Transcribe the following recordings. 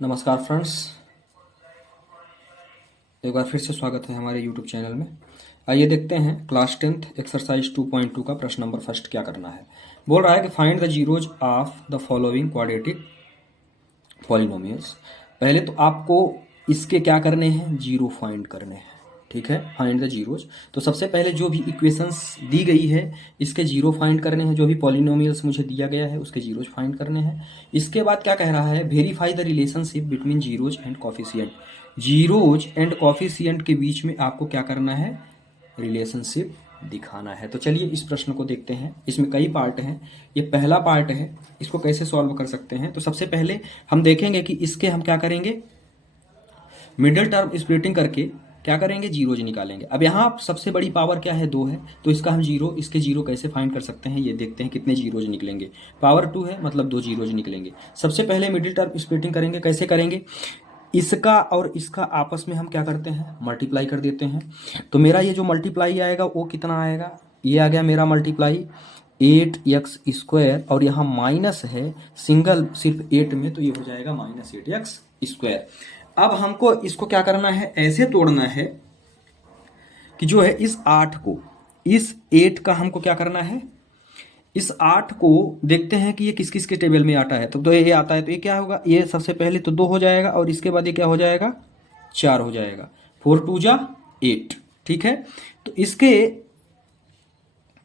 नमस्कार फ्रेंड्स, एक बार फिर से स्वागत है हमारे YouTube चैनल में। आइए देखते हैं क्लास 10th एक्सरसाइज 2.2 का प्रश्न नंबर फर्स्ट क्या करना है। बोल रहा है कि find the zeros of the following quadratic polynomials. पहले तो आपको इसके क्या करने हैं, जीरो फाइंड करने हैं। ठीक है, फाइंड द जीरोज। तो सबसे पहले जो भी इक्वेशंस दी गई है इसके जीरो फाइंड करने हैं। जो भी पॉलिनोमियल्स मुझे दिया गया है उसके जीरोज फाइंड करने हैं। इसके बाद क्या कह रहा है, verify the relationship between zeros and coefficient. Zeros and coefficient के बीच में आपको क्या करना है, रिलेशनशिप दिखाना है। तो चलिए इस प्रश्न को देखते हैं। इसमें कई पार्ट हैं, ये पहला पार्ट है। इसको कैसे सॉल्व कर सकते हैं, तो सबसे पहले हम देखेंगे कि इसके हम क्या करेंगे, मिडिल टर्म स्प्लिटिंग करके क्या करेंगे, जीरोज निकालेंगे। अब यहाँ सबसे बड़ी पावर क्या है, 2 है, तो इसका हम जीरो, इसके जीरो कैसे फाइंड कर सकते हैं, ये देखते हैं कितने जीरोज निकलेंगे। पावर 2 है मतलब 2 जीरोज निकलेंगे। सबसे पहले मिडिल टर्म स्प्लिटिंग करेंगे। कैसे करेंगे, इसका और इसका आपस में हम क्या करते हैं, मल्टीप्लाई कर देते हैं। तो मेरा ये जो मल्टीप्लाई आएगा वो कितना आएगा, ये आ गया मेरा मल्टीप्लाई 8x², और यहाँ माइनस है सिंगल सिर्फ 8 में, तो ये हो जाएगा -8x²। अब हमको इसको क्या करना है, ऐसे तोड़ना है कि जो है इस 8 को, इस 8 का हमको क्या करना है, इस 8 को देखते हैं कि ये किस किस के टेबल में आता है। तो ये आता है, तो ये क्या होगा, ये सबसे पहले तो 2 हो जाएगा, और इसके बाद ये क्या हो जाएगा, 4 हो जाएगा। 4 2 जा 8। ठीक है, तो इसके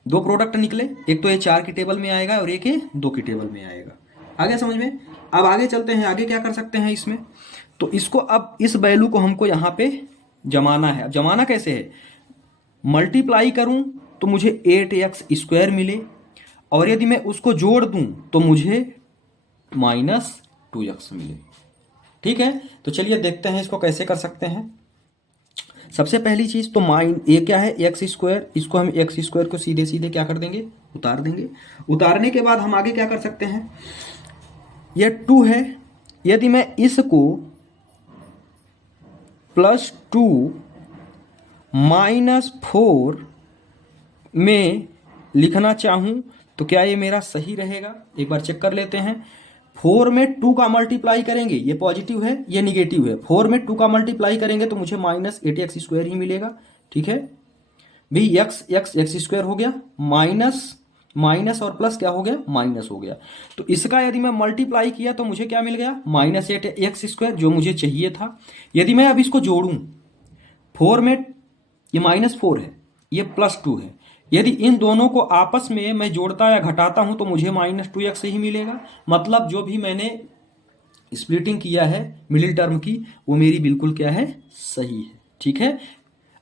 2 प्रोडक्ट निकले, एक तो ये 4 की टेबल में आएगा और एक ये 2 की टेबल में आएगा। आ गया समझ में। अब आगे चलते हैं, आगे क्या कर सकते हैं इसमें, तो इसको अब इस वैल्यू को हमको यहाँ पे जमाना है। अब जमाना कैसे है, मल्टीप्लाई करूं तो मुझे 8x² मिले, और यदि मैं उसको जोड़ दूं तो मुझे -2x मिले। ठीक है, तो चलिए देखते हैं इसको कैसे कर सकते हैं। सबसे पहली चीज तो ये क्या है, x², इसको हम x² को सीधे सीधे क्या कर देंगे, उतार देंगे। उतारने के बाद हम आगे क्या कर सकते हैं, यह 2 है, यदि मैं इसको +2 -4 में लिखना चाहूं तो क्या ये मेरा सही रहेगा, एक बार चेक कर लेते हैं। 4 में 2 का मल्टीप्लाई करेंगे, ये पॉजिटिव है ये निगेटिव है, 4 में 2 का मल्टीप्लाई करेंगे तो मुझे -8x² ही मिलेगा। ठीक है भाई, x² हो गया, माइनस और प्लस क्या हो गया, माइनस हो गया। तो इसका यदि मैं मल्टीप्लाई किया तो मुझे क्या मिल गया, -8x², जो मुझे चाहिए था। यदि मैं अब इसको जोड़ूं, 4 में ये -4 है, ये +2 है, यदि इन दोनों को आपस में मैं जोड़ता या घटाता हूं तो मुझे -2x ही मिलेगा। मतलब जो भी मैंने स्प्लिटिंग किया है मिडिल टर्म की, वो मेरी बिल्कुल क्या है, सही है। ठीक है,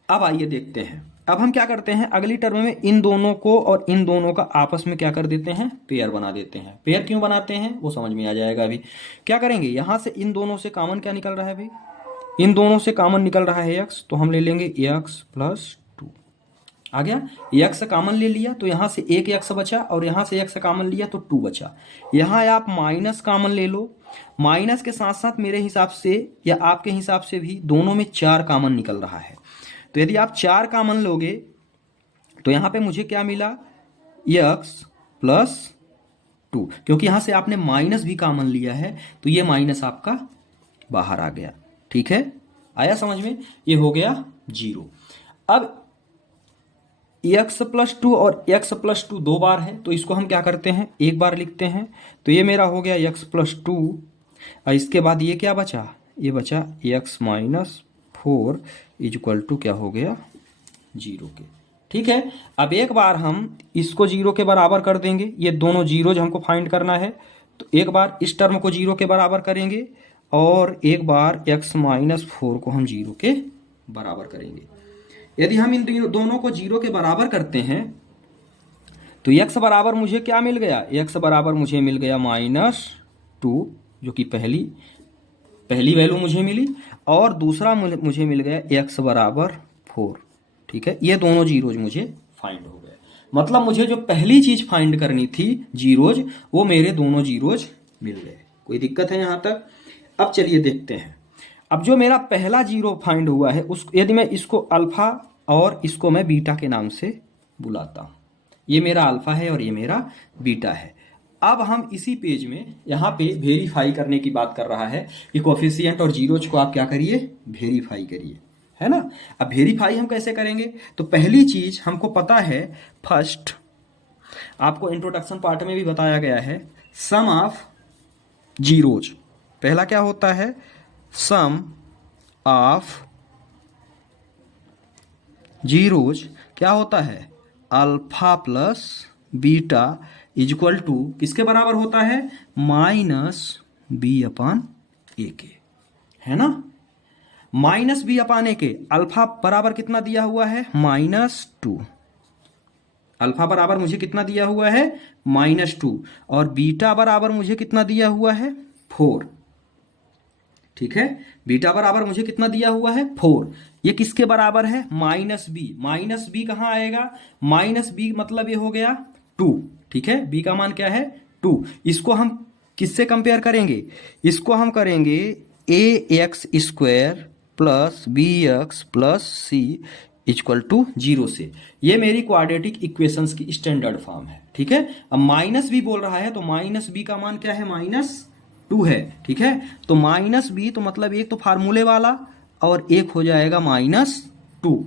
अब आइए देखते हैं। अब हम क्या करते हैं, अगली टर्म में इन दोनों को और इन दोनों का आपस में क्या कर देते हैं, पेयर बना देते हैं। पेयर क्यों बनाते हैं वो समझ में आ जाएगा। अभी क्या करेंगे, यहां से इन दोनों से कॉमन क्या निकल रहा है भाई, इन दोनों से कॉमन निकल रहा है x, तो हम ले लेंगे x+2। आ गया, x कॉमन ले लिया तो यहां से एक x बचा, और यहां से x कॉमन लिया तो 2 बचा। यहां आप माइनस कॉमन ले लो, माइनस के साथ साथ मेरे हिसाब से या आपके हिसाब से भी दोनों में 4 कॉमन निकल रहा है। तो यदि आप 4 कॉमन लोगे तो यहां पे मुझे क्या मिला, x+2, क्योंकि यहां से आपने माइनस भी कॉमन लिया है तो ये माइनस आपका बाहर आ गया। ठीक है, आया समझ में, ये हो गया 0। अब x+2 और x+2 दो बार है, तो इसको हम क्या करते हैं, एक बार लिखते हैं। तो ये मेरा हो गया x+2, और इसके बाद ये क्या बचा, ये बचा x-4 = क्या हो गया, 0 के। ठीक है, अब एक बार हम इसको 0 के बराबर कर देंगे, ये दोनों जीरोज हमको फाइंड करना है। तो एक बार इस टर्म को 0 के बराबर करेंगे, और एक बार x-4 को हम 0 के बराबर करेंगे। यदि हम इन दोनों को 0 के बराबर करते हैं तो x बराबर मुझे क्या मिल गया, x बराबर मुझे मिल गया -2, जो कि पहली वैल्यू मुझे मिली, और दूसरा मुझे मिल गया x बराबर 4। ठीक है, ये दोनों जीरोज मुझे फाइंड हो गए। मतलब मुझे जो पहली चीज फाइंड करनी थी जीरोज, वो मेरे दोनों जीरोज मिल गए। कोई दिक्कत है यहां तक। अब चलिए देखते हैं। अब जो मेरा पहला जीरो फाइंड हुआ है उस, यदि मैं इसको अल्फा और इसको मैं बीटा के नाम से बुलाता हूं, ये मेरा अल्फा है और ये मेरा बीटा है। अब हम इसी पेज में यहाँ पे वेरीफाई करने की बात कर रहा है कि कोफिशिएंट और जीरोज को आप क्या करिए, वेरीफाई करिए, है ना। अब वेरीफाई हम कैसे करेंगे, तो पहली चीज हमको पता है, फर्स्ट आपको इंट्रोडक्शन पार्ट में भी बताया गया है, सम ऑफ जीरोज। पहला क्या होता है, सम ऑफ जीरोज क्या होता है, alpha plus beta is equal to किसके बराबर होता है, माइनस बी अपान ए के, है ना। माइनस बी अपान ए के, अल्फा बराबर कितना दिया हुआ है, -2। अल्फा बराबर मुझे कितना दिया हुआ है, -2, और बीटा बराबर मुझे कितना दिया हुआ है, 4। ठीक है, बीटा बराबर मुझे कितना दिया हुआ है, 4। ये किसके बराबर है, -b। -b कहाँ आएगा, -b मतलब ये हो गया 2। ठीक है, b का मान क्या है, 2। इसको हम किससे कंपेयर करेंगे, इसको हम करेंगे ax² plus bx plus c equal to 0 से। ये मेरी क्वाड्रेटिक इक्वेशंस की स्टैंडर्ड फॉर्म है। ठीक है, अब -b बोल रहा है तो -b का मान क्या है, -2 है। ठीक है, तो -b तो मतलब एक तो फार्मूले वाला और एक हो जाएगा -2।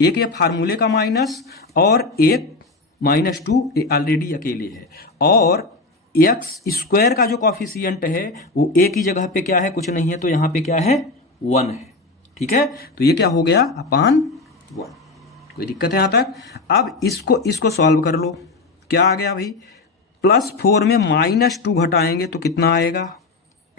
एक ये फार्मूले का माइनस और एक -2 ऑलरेडी अकेले है, और x² का जो कॉफिशिएंट है वो a की जगह पे क्या है, कुछ नहीं है, तो यहाँ पे क्या है, 1 है। ठीक है, तो ये क्या हो गया, अपान 1। कोई दिक्कत है यहां तक। अब इसको सॉल्व कर लो, क्या आ गया भाई, +4 में -2 घटाएंगे तो कितना आएगा,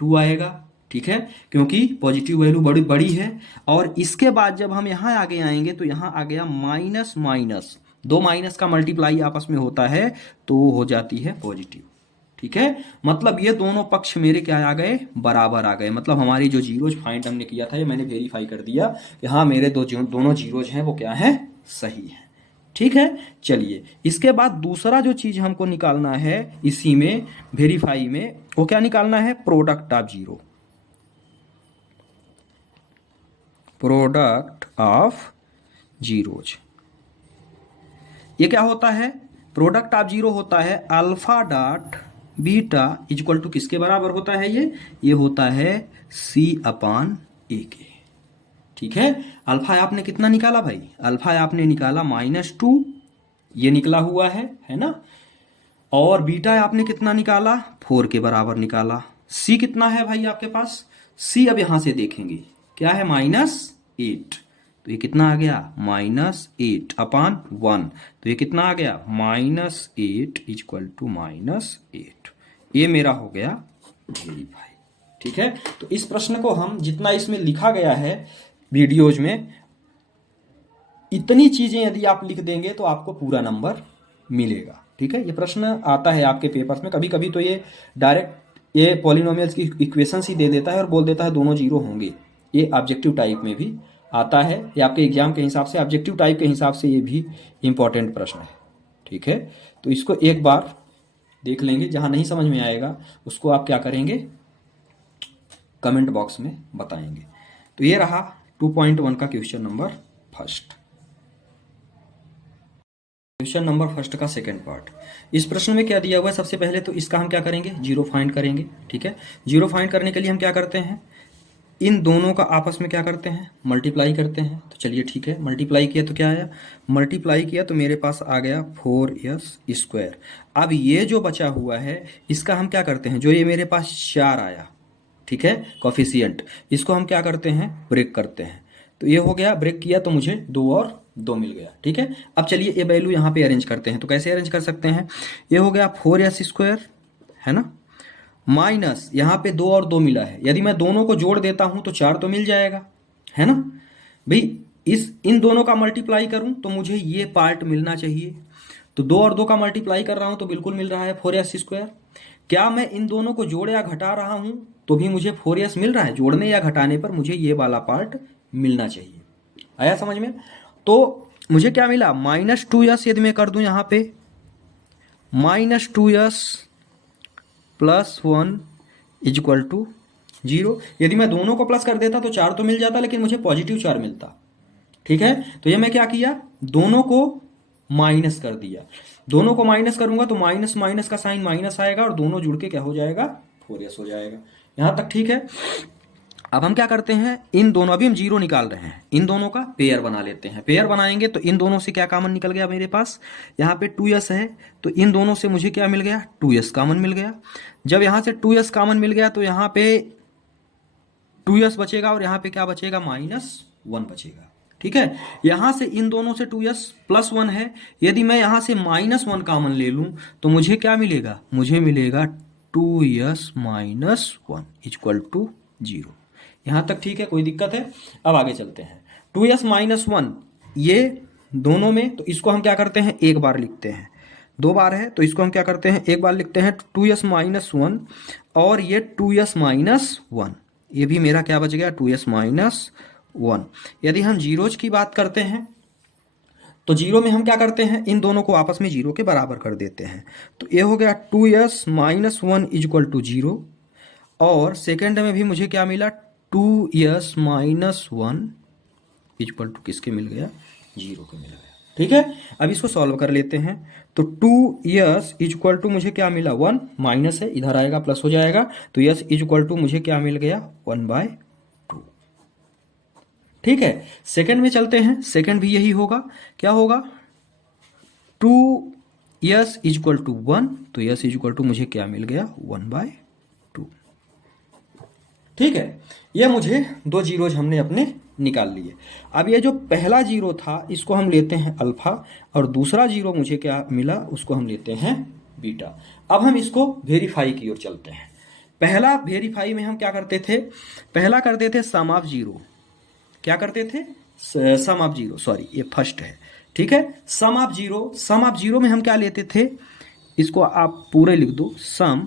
2 आएगा। ठीक है, क्योंकि पॉजिटिव वैल्यू बड़ी बड़ी है। और इसके बाद जब हम यहाँ आगे आएंगे तो यहाँ आ गया माइनस माइनस, दो माइनस का मल्टीप्लाई आपस में होता है तो हो जाती है पॉजिटिव। ठीक है, मतलब ये दोनों पक्ष मेरे क्या आ गए, बराबर आ गए। मतलब हमारी जो जीरोज फाइंड हमने किया था ये मैंने वेरीफाई कर दिया कि हाँ मेरे दोनों जीरोज हैं वो क्या है, सही है। ठीक है, चलिए इसके बाद दूसरा जो चीज हमको निकालना है इसी में वेरीफाई में, वो क्या निकालना है, product of zero. Product of zeros ये क्या होता है, प्रोडक्ट ऑफ जीरो होता है alpha dot beta is equal to किसके बराबर होता है, ये होता है c अपान ए के। ठीक है, अल्फा आपने कितना निकाला भाई, अल्फा आपने निकाला -2, ये निकला हुआ है ना। और बीटा आपने कितना निकाला, 4 के बराबर निकाला। c कितना है भाई आपके पास, c अब यहां से देखेंगे क्या है, -8, तो ये कितना आ गया, -8 अपान 1, तो ये कितना आ गया, -8 इक्वल टू -8। ये मेरा हो गया वेरीफाई। ठीक है, तो इस प्रश्न को हम जितना इसमें लिखा गया है वीडियोज में, इतनी चीजें यदि आप लिख देंगे तो आपको पूरा नंबर मिलेगा। ठीक है, ये प्रश्न आता है आपके पेपर्स में, कभी कभी तो ये डायरेक्ट ये पॉलिनोमियल्स की इक्वेशंस ही दे देता है और बोल देता है दोनों जीरो होंगे। ये ऑब्जेक्टिव टाइप में भी आता है, ये आपके एग्जाम के हिसाब से ऑब्जेक्टिव टाइप के हिसाब से ये भी इंपॉर्टेंट प्रश्न है। ठीक है, तो इसको एक बार देख लेंगे, जहां नहीं समझ में आएगा उसको आप क्या करेंगे, कमेंट बॉक्स में बताएंगे। तो ये रहा 2.1 का question number first. Question number first का सेकंड पार्ट। इस प्रश्न में क्या दिया हुआ है, सबसे पहले तो इसका हम क्या करेंगे, जीरो फाइंड करेंगे। ठीक है, जीरो फाइंड करने के लिए हम क्या करते हैं, इन दोनों का आपस में क्या करते हैं, मल्टीप्लाई करते हैं। तो चलिए ठीक है, मल्टीप्लाई किया तो क्या आया, मल्टीप्लाई किया तो मेरे पास आ गया 4s²। अब ये जो बचा हुआ है इसका हम क्या करते हैं, जो ये मेरे पास 4 आया, ठीक है, कॉफिशिएंट, इसको हम क्या करते हैं, ब्रेक करते हैं। तो ये हो गया, ब्रेक किया तो मुझे 2 और 2 मिल गया। ठीक है, अब चलिए ये वैल्यू यहाँ पे अरेंज करते हैं। तो कैसे अरेंज कर सकते हैं, ये हो गया 4s² है ना, माइनस यहाँ पे 2 और 2 मिला है, यदि मैं दोनों को जोड़ देता हूं तो 4 तो मिल जाएगा, है ना भाई। इन दोनों का मल्टीप्लाई करूं तो मुझे ये पार्ट मिलना चाहिए, तो 2 और 2 का मल्टीप्लाई कर रहा हूं तो बिल्कुल मिल रहा है 4s²। क्या मैं इन दोनों को जोड़ या घटा रहा हूं तो भी मुझे 4s मिल रहा है, जोड़ने या घटाने पर मुझे ये वाला पार्ट मिलना चाहिए। आया समझ में, तो मुझे क्या मिला, -2s यदि मैं कर दूं यहाँ पे, -2s plus 1 is equal to 0। यदि मैं दोनों को प्लस कर देता तो 4 तो मिल जाता, लेकिन मुझे पॉजिटिव 4 मिलता। ठीक है, तो ये मैं क्या किया, दोनों को माइनस कर दिया, दोनों को माइनस करूंगा तो माइनस माइनस का साइन माइनस आएगा और दोनों जुड़ के क्या हो जाएगा, 4s हो जाएगा। यहां तक ठीक है। अब हम क्या करते हैं, इन दोनों, अभी हम जीरो निकाल रहे हैं, इन दोनों का पेयर बना लेते हैं। पेयर बनाएंगे तो इन दोनों से क्या कॉमन निकल गया मेरे पास, यहाँ पे 2s है तो इन दोनों से मुझे क्या मिल गया, 2s कॉमन मिल गया। जब यहाँ से 2s कॉमन मिल गया तो यहाँ पे 2s बचेगा और यहाँ पे क्या बचेगा, -1 बचेगा। ठीक है, यहां से इन दोनों से 2s +1 है, यदि मैं यहां से -1 कॉमन ले लूं तो मुझे क्या मिलेगा, मुझे मिलेगा 2s - 1 = 0। यहां तक ठीक है, कोई दिक्कत है। अब आगे चलते हैं। 2s - 1 ये दोनों में, तो इसको हम क्या करते हैं, एक बार लिखते हैं, 2 बार है तो इसको हम क्या करते हैं, एक बार लिखते हैं 2s - 1 और ये 2s - 1, ये भी मेरा क्या बच गया, 2s - 1। यदि हम जीरोज की बात करते हैं तो जीरो में हम क्या करते हैं, इन दोनों को आपस में जीरो के बराबर कर देते हैं। तो ये हो गया 2s - 1 = 0 और सेकेंड में भी मुझे क्या मिला, 2s - 1 = किसके मिल गया, 0 के मिल गया। ठीक है, अब इसको सॉल्व कर लेते हैं। तो 2s = मुझे क्या मिला, 1, माइनस है इधर आएगा प्लस हो जाएगा, तो s = मुझे क्या मिल गया, 1/2। ठीक है, सेकंड में चलते हैं, सेकंड भी यही होगा, क्या होगा, 2s = 1, तो s = मुझे क्या मिल गया, 1/2। ठीक है, ये मुझे 2 जीरोज हमने अपने निकाल लिए। अब ये जो पहला जीरो था इसको हम लेते हैं अल्फा और दूसरा जीरो मुझे क्या मिला, उसको हम लेते हैं बीटा। अब हम इसको वेरीफाई की ओर चलते हैं। पहला वेरीफाई में हम क्या करते थे, पहला करते थे सम ऑफ जीरो, क्या करते थे, सम ऑफ जीरो, सॉरी ये फर्स्ट है। ठीक है, sum of zero, sum of zero में हम क्या लेते थे, इसको आप पूरे लिख दो, sum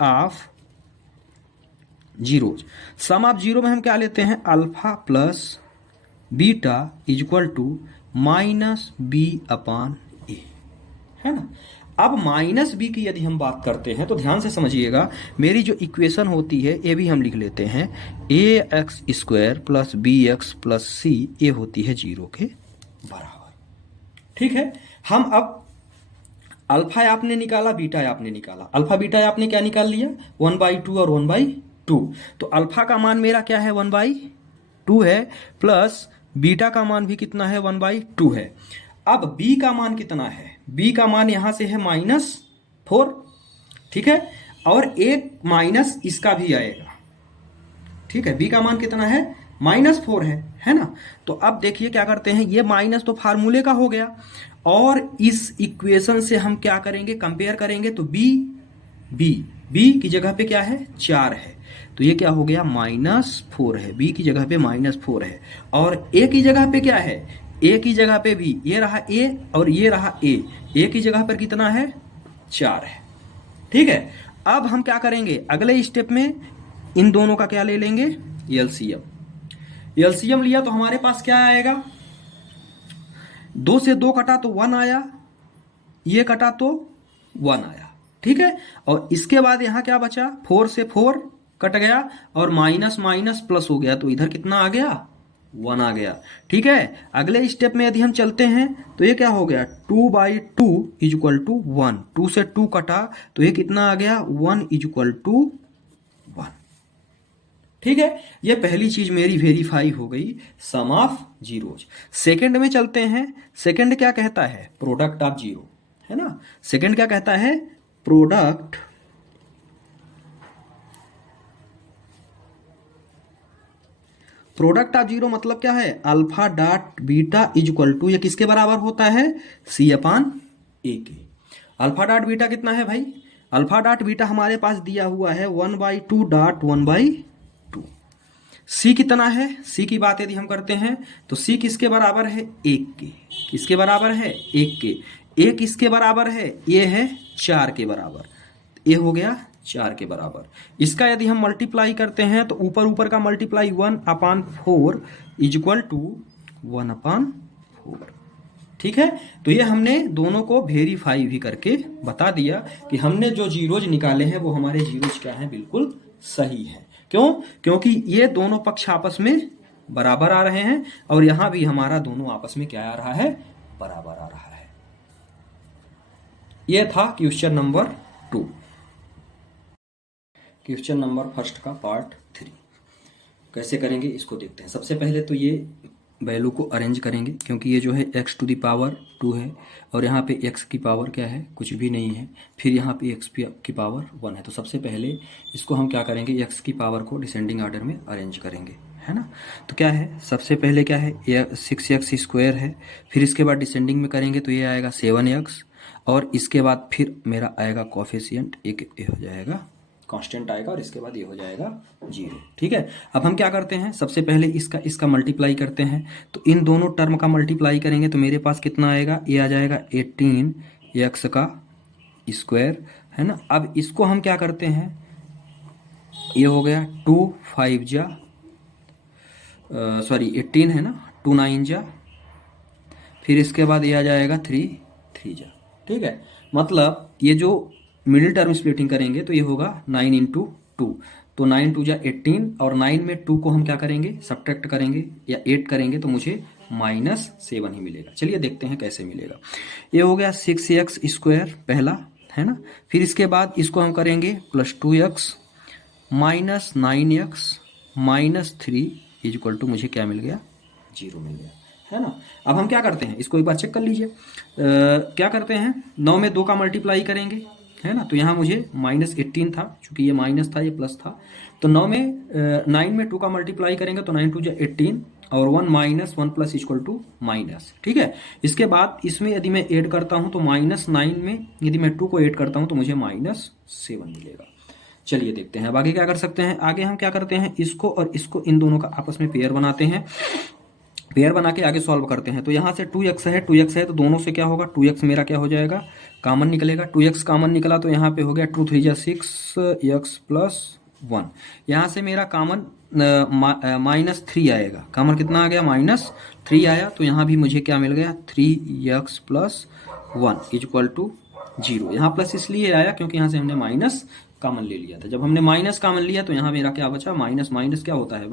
of zeros. Sum of zero में हम क्या लेते हैं, अल्फा प्लस बीटा = -b/a, है ना। अब -b की यदि हम बात करते हैं तो ध्यान से समझिएगा, मेरी जो इक्वेशन होती है ये भी हम लिख लेते हैं, ax² + bx + c, ये होती है 0 के बराबर। ठीक है, हम अब अल्फा आपने निकाला, बीटा आपने निकाला, अल्फा बीटा आपने क्या निकाल लिया, 1/2 और 1/2। तो अल्फा का मान मेरा क्या है, 1/2 है, प्लस बीटा का मान भी कितना है, 1/2 है। अब b का मान कितना है, b का मान यहां से है -4। ठीक है, और एक माइनस इसका भी आएगा। ठीक है, b का मान कितना है, -4 है ना। तो अब देखिए क्या करते हैं, ये माइनस तो फार्मूले का हो गया और इस इक्वेशन से हम क्या करेंगे, कंपेयर करेंगे तो b की जगह पे क्या है, 4 है, तो ये क्या हो गया, -4 है, b की जगह पे -4 है। और a की जगह पे क्या है, a की जगह पे भी ये रहा a और ये रहा a की जगह पर कितना है, 4 है। ठीक है, अब हम क्या करेंगे, अगले स्टेप में इन दोनों का क्या ले लेंगे, एलसीएम। एलसीएम लिया तो हमारे पास क्या आएगा, 2 से 2 कटा तो 1 आया, ये कटा तो 1 आया। ठीक है, और इसके बाद यहां क्या बचा, 4 से 4 कट गया और माइनस माइनस प्लस हो गया, तो इधर कितना आ गया, 1 आ गया। ठीक है, अगले स्टेप में यदि हम चलते हैं तो ये क्या हो गया, 2/2 = 1, 2 से 2 कटा तो ये कितना आ गया, 1 = 1। ठीक है, ये पहली चीज मेरी वेरीफाई हो गई, सम ऑफ जीरोज। सेकंड में चलते हैं, सेकंड क्या कहता है, प्रोडक्ट ऑफ जीरो, है ना। सेकंड क्या कहता है, प्रोडक्ट ऑफ जीरो मतलब क्या है, अल्फा डॉट बीटा = ये किसके बराबर होता है, c/a के। अल्फा डॉट बीटा कितना है भाई, अल्फा डॉट बीटा हमारे पास दिया हुआ है 1/2 डॉट 1/2। c कितना है, c की बात यदि हम करते हैं तो c किसके बराबर है, 1 के। किसके बराबर है, 1 के। a किसके बराबर है, ये है 4 के बराबर, ये हो गया 4 के बराबर। इसका यदि हम मल्टीप्लाई करते हैं तो ऊपर ऊपर का मल्टीप्लाई 1/4 = 1/4। ठीक है, तो ये हमने दोनों को वेरीफाई भी करके बता दिया कि हमने जो जीरोज निकाले हैं वो हमारे जीरोज क्या हैं, बिल्कुल सही है। क्यों, क्योंकि ये दोनों पक्ष आपस में बराबर आ रहे हैं और यहां भी हमारा दोनों आपस में क्या आ रहा है, बराबर आ रहा है। ये था question number 2। Question number first का पार्ट 3 कैसे करेंगे इसको देखते हैं। सबसे पहले तो ये वैल्यू को अरेंज करेंगे, क्योंकि ये जो है x टू द पावर 2 है और यहाँ पे x की पावर क्या है, कुछ भी नहीं है, फिर यहाँ पे x की पावर 1 है। तो सबसे पहले इसको हम क्या करेंगे, x की पावर को डिसेंडिंग ऑर्डर में अरेंज करेंगे, है ना। तो क्या है, सबसे पहले क्या है, ये 6x² है, फिर इसके बाद डिसेंडिंग में करेंगे तो ये आएगा 7x, और इसके बाद फिर मेरा आएगा कोफिशिएंट, एक ये हो जाएगा कांस्टेंट आएगा, और इसके बाद ये हो जाएगा 0। ठीक है, अब हम क्या करते हैं, सबसे पहले इसका मल्टीप्लाई करते हैं। तो इन दोनों टर्म का मल्टीप्लाई करेंगे तो मेरे पास कितना आएगा, ये आ जाएगा 18x का स्क्वायर, है ना। अब इसको हम क्या करते हैं, ये हो गया 2 5 जा 18 है ना, 2 9 जा, फिर इसके बाद ये आ जाएगा 3 3 जा। ठीक है, मतलब ये जो मिडिल टर्म स्प्लिटिंग करेंगे तो ये होगा 9 इंटू 2, तो 9 2 जा 18, और 9 में 2 को हम क्या करेंगे, सब्ट्रैक्ट करेंगे या 8 करेंगे तो मुझे -7 ही मिलेगा। चलिए देखते हैं कैसे मिलेगा। ये हो गया 6x² पहला, है ना, फिर इसके बाद इसको हम करेंगे +2x -9x -3 इक्वल टू मुझे क्या मिल गया, 0 मिल गया, है ना। अब हम क्या करते हैं, इसको एक बार चेक कर लीजिए। क्या करते हैं, 9 में 2 का मल्टीप्लाई करेंगे, है ना। तो यहाँ मुझे -18 था, चूंकि ये माइनस था ये प्लस था, तो 9 में 2 का मल्टीप्लाई करेंगे तो 9 2 जा 18, और 1 - 1 प्लस इक्वल टू माइनस। ठीक है, इसके बाद इसमें यदि मैं ऐड करता हूँ तो -9 में यदि मैं 2 को ऐड करता हूँ तो मुझे -7 मिलेगा। चलिए देखते हैं अब आगे क्या कर सकते हैं। आगे हम क्या करते हैं, इसको और इसको, इन दोनों का आपस में पेयर बनाते हैं, पेयर बना के आगे सॉल्व करते हैं। तो यहाँ से 2x है तो दोनों से क्या होगा, 2x मेरा क्या हो जाएगा, कॉमन निकलेगा। 2x कॉमन निकला तो यहाँ पे हो गया 2 3 जा 6x प्लस 1। यहाँ से मेरा कॉमन -3 आएगा, कॉमन कितना आ गया, -3 आया, तो यहाँ भी मुझे क्या मिल गया, 3x प्लस 1 इक्वल टू 0। यहाँ प्लस इसलिए आया क्योंकि यहाँ से हमने माइनस कॉमन ले लिया था। जब हमने माइनस कॉमन लिया तो यहाँ मेरा क्या बचा, माइनस माइनस क्या होता है,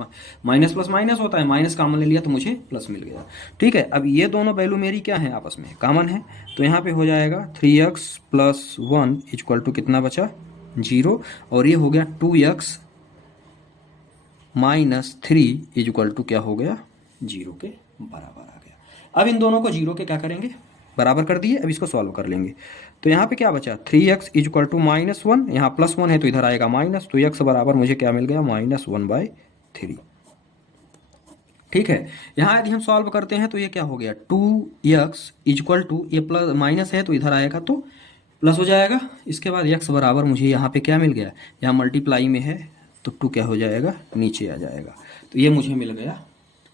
माइनस प्लस माइनस होता है, माइनस कॉमन ले लिया तो मुझे प्लस मिल गया। ठीक है, अब ये दोनों वैल्यू मेरी क्या है, आपस में कॉमन है, तो यहाँ पे हो जाएगा 3x प्लस 1 इक्वल टू कितना बचा, 0, और ये हो गया 2x -3 इक्वल टू क्या हो गया, 0 के बराबर आ गया। अब इन दोनों को 0 के क्या करेंगे, बराबर कर दिए। अब इसको सॉल्व कर लेंगे तो यहाँ पे क्या बचा, 3x इक्वल टू -1, यहाँ +1 है तो इधर आएगा माइनस, तो x बराबर मुझे क्या मिल गया, -1/3। ठीक है, यहाँ यदि हम सॉल्व करते हैं तो ये क्या हो गया, 2x इक्वल टू, ये प्लस माइनस है तो इधर आएगा तो प्लस हो जाएगा। इसके बाद x बराबर मुझे यहाँ पे क्या मिल गया, यहाँ मल्टीप्लाई में है तो 2 क्या हो जाएगा, नीचे आ जाएगा, तो ये मुझे मिल गया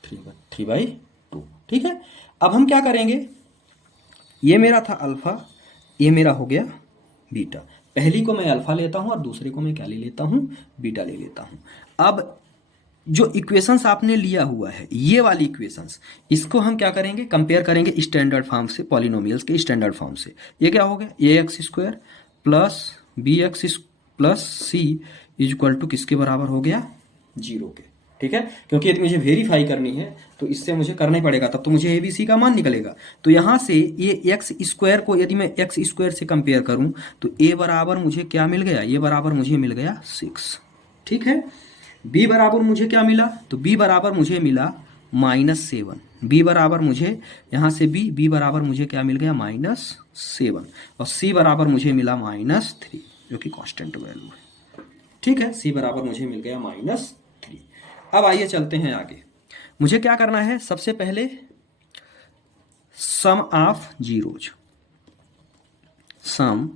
3/2। ठीक है, अब हम क्या करेंगे, ये मेरा था अल्फा, ये मेरा हो गया बीटा। पहली को मैं अल्फा लेता हूं और दूसरे को मैं क्या ले लेता हूं, बीटा ले लेता हूं। अब जो इक्वेशंस आपने लिया हुआ है, ये वाली इक्वेशंस, इसको हम क्या करेंगे, कंपेयर करेंगे स्टैंडर्ड फॉर्म से, पॉलिनोमियल्स के स्टैंडर्ड फॉर्म से। ये क्या हो गया, ax² plus bx plus c equal to किसके बराबर हो गया, 0 के। ठीक है, क्योंकि यदि मुझे वेरीफाई करनी है तो इससे मुझे करना ही पड़ेगा, तब तो मुझे ABC का मान निकलेगा। तो यहाँ से ये x² को यदि मैं x² से कंपेयर करूं तो a बराबर मुझे क्या मिल गया, ये बराबर मुझे मिल गया 6। ठीक है, b बराबर मुझे क्या मिला, तो b बराबर मुझे मिला -7। b बराबर मुझे यहाँ से b बराबर मुझे क्या मिल गया, -7, और c बराबर मुझे मिला -3, जो कि कांस्टेंट वैल्यू है। ठीक है, c बराबर मुझे मिल गया -3। अब आइए चलते हैं आगे। मुझे क्या करना है, सबसे पहले sum of zeros, sum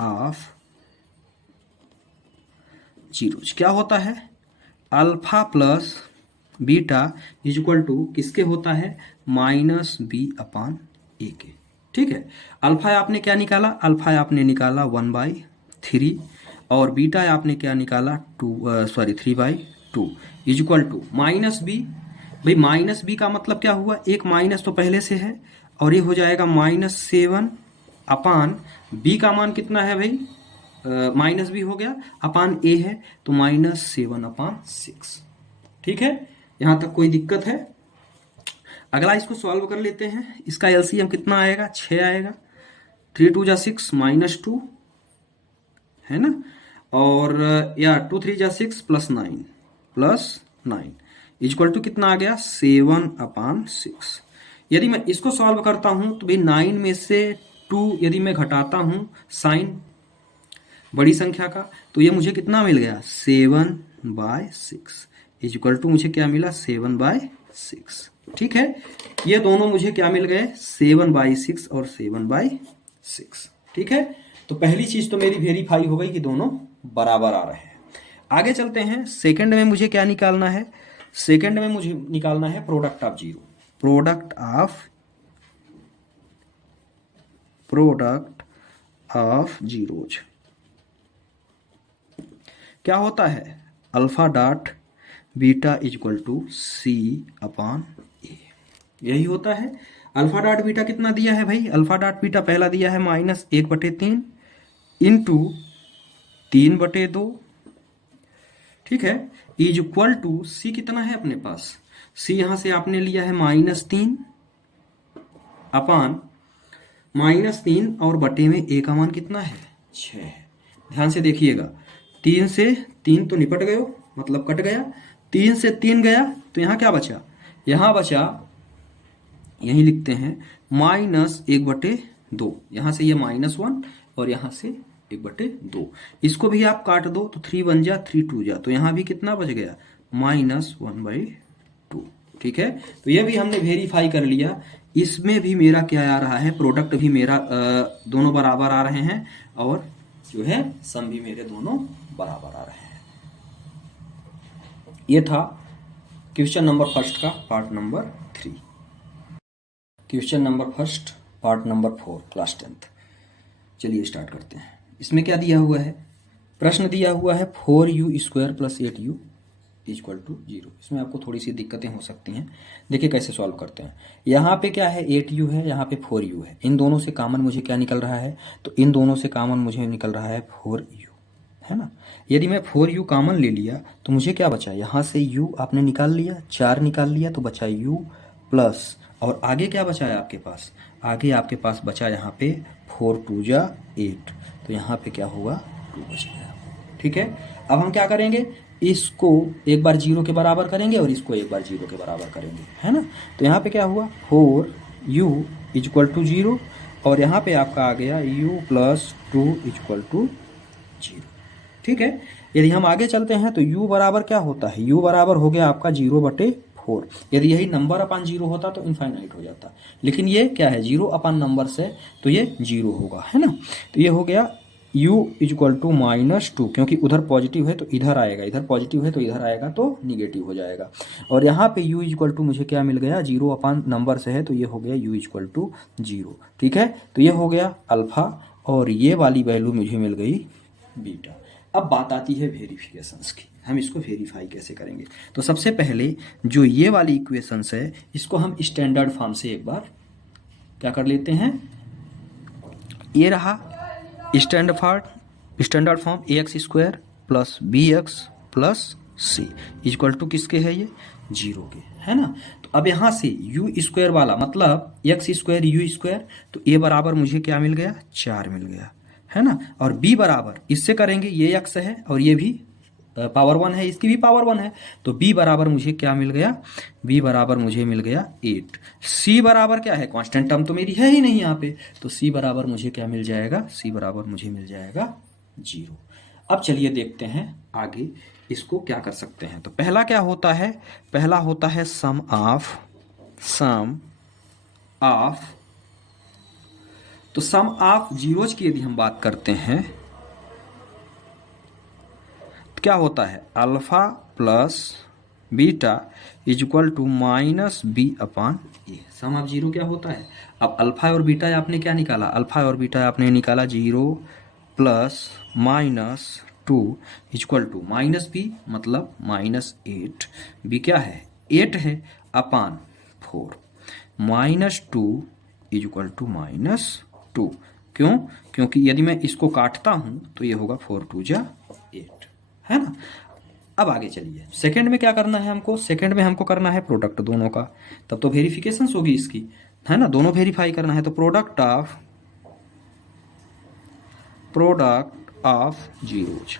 of zeros क्या होता है, alpha plus beta equal to किसके होता है, -b/a के। ठीक है, अल्फा आपने क्या निकाला, अल्फा आपने निकाला 1/3, और बीटा आपने क्या निकाला 3/2 इक्वल टू -b। भाई -b का मतलब क्या हुआ, एक माइनस तो पहले से है, और ये हो जाएगा -7/b का मान कितना है भाई, -b हो गया, अपान a है तो -7/6। ठीक है, यहां तक कोई दिक्कत है। अगला इसको सॉल्व कर लेते हैं, इसका एलसीएम कितना आएगा, 6 आएगा, 3 2 जा 6 -2 है ना, और या 2 3 जा 6 +9 इक्वल टू कितना आ गया 7/6। यदि मैं इसको सॉल्व करता हूं तो भाई 9 में से 2 यदि मैं घटाता हूं साइन बड़ी संख्या का, तो ये मुझे कितना मिल गया 7/6 इक्वल टू मुझे क्या मिला 7/6। ठीक है, ये दोनों मुझे क्या मिल गए 7/6 और 7/6। ठीक है, तो पहली चीज तो मेरी वेरीफाई हो गई कि दोनों बराबर आ रहे हैं। आगे चलते हैं, सेकंड में मुझे क्या निकालना है, सेकंड में मुझे निकालना है product of zero, product of zeros. क्या होता है alpha dot beta equal to C/A, यही होता है। अल्फा डॉट बीटा कितना दिया है भाई, अल्फा डॉट बीटा पहला दिया है -1/3 इंटू 3/2, ठीक है, इज इक्वल टू सी कितना है अपने पास, सी यहां से आपने लिया है -3 अपान -3 और बटे में ए का मान कितना है 6 है। ध्यान से देखिएगा, 3 से 3 तो निपट गए, मतलब कट गया, 3 से 3 गया तो यहाँ क्या बचा, यहाँ बचा, यही लिखते हैं -1/2, यहाँ से ये -1 और यहाँ से 1/2, इसको भी आप काट दो तो 3 1 जा 3 2 जा, तो यहाँ भी कितना बच गया -1/2। ठीक है, तो ये भी हमने वेरीफाई कर लिया, इसमें भी मेरा क्या आ रहा है, प्रोडक्ट भी मेरा दोनों बराबर आ रहे हैं और जो है सम भी मेरे दोनों बराबर आ रहे हैं। ये था क्वेश्चन नंबर फर्स्ट का part number 3। Question number first part number 4 class 10th। चलिए स्टार्ट करते हैं। इसमें क्या दिया हुआ है, प्रश्न दिया हुआ है 4u² + 8u इक्वल टू 0। इसमें आपको थोड़ी सी दिक्कतें हो सकती हैं, देखिए कैसे सॉल्व करते हैं। यहाँ पे क्या है 8u है, यहाँ पे 4u है, इन दोनों से कॉमन मुझे क्या निकल रहा है, तो इन दोनों से कॉमन मुझे निकल रहा है 4u, है ना। यदि मैं 4u कॉमन ले लिया तो मुझे क्या बचा, यहाँ से u आपने निकाल लिया, 4 निकाल लिया तो बचा u प्लस, और आगे क्या बचा है आपके पास, आगे आपके पास बचा यहाँ पे 4 2 जा 8, तो यहाँ पे क्या होगा 2 बच गया। ठीक है, अब हम क्या करेंगे, इसको एक बार 0 के बराबर करेंगे और इसको एक बार 0 के बराबर करेंगे, है ना। तो यहाँ पे क्या हुआ 4u = 0 और यहाँ पे आपका आ गया u + 2 = 0। ठीक है, यदि हम आगे चलते हैं तो u बराबर क्या होता है, u बराबर हो गया आपका 0/4। यदि यही नंबर अपान 0 होता तो इनफाइनाइट हो जाता, लेकिन ये क्या है 0 अपान नंबर से, तो ये 0 होगा, है ना। तो ये हो गया u = -2, क्योंकि उधर पॉजिटिव है तो इधर आएगा, इधर पॉजिटिव है तो इधर आएगा, तो निगेटिव हो जाएगा। और यहाँ पे u = मुझे क्या मिल गया, 0 अपान नंबर से है तो ये हो गया u = 0। ठीक है, तो ये हो गया अल्फा और ये वाली वैल्यू मुझे मिल गई बीटा। अब बात आती है वेरिफिकेशंस की, हम इसको वेरीफाई कैसे करेंगे। तो सबसे पहले जो ये वाली इक्वेशंस है इसको हम स्टैंडर्ड फॉर्म से एक बार क्या कर लेते हैं, ये रहा standard form ax² + bx + c equal to किसके है, ये 0 के, है ना। तो अब यहाँ से u² वाला मतलब x² u², तो a बराबर मुझे क्या मिल गया 4 मिल गया, है ना। और b बराबर इससे करेंगे, ये x है और ये भी पावर 1 है, इसकी भी पावर 1 है, तो b बराबर मुझे क्या मिल गया, b बराबर मुझे मिल गया 8। c बराबर क्या है, कांस्टेंट टर्म तो मेरी है ही नहीं यहाँ पे, तो c बराबर मुझे क्या मिल जाएगा, c बराबर मुझे मिल जाएगा 0। अब चलिए देखते हैं आगे इसको क्या कर सकते हैं। तो पहला क्या होता है, पहला होता है सम ऑफ, तो सम ऑफ जीरोज की यदि हम बात करते हैं तो क्या होता है alpha plus beta = -b/a। Sum of zero क्या होता है, अब अल्फा और बीटा आपने क्या निकाला, अल्फा और बीटा आपने निकाला 0 + -2 = -b मतलब -8, b क्या है 8 है अपान 4, -2 = -2, क्यों, क्योंकि यदि मैं इसको काटता हूं तो ये होगा 4 2 जा 8, है ना। अब आगे चलिए, सेकंड में क्या करना है हमको, सेकंड में हमको करना है प्रोडक्ट दोनों का, तब तो वेरिफिकेशन होगी इसकी, है ना, दोनों वेरीफाई करना है। तो product of product of zeros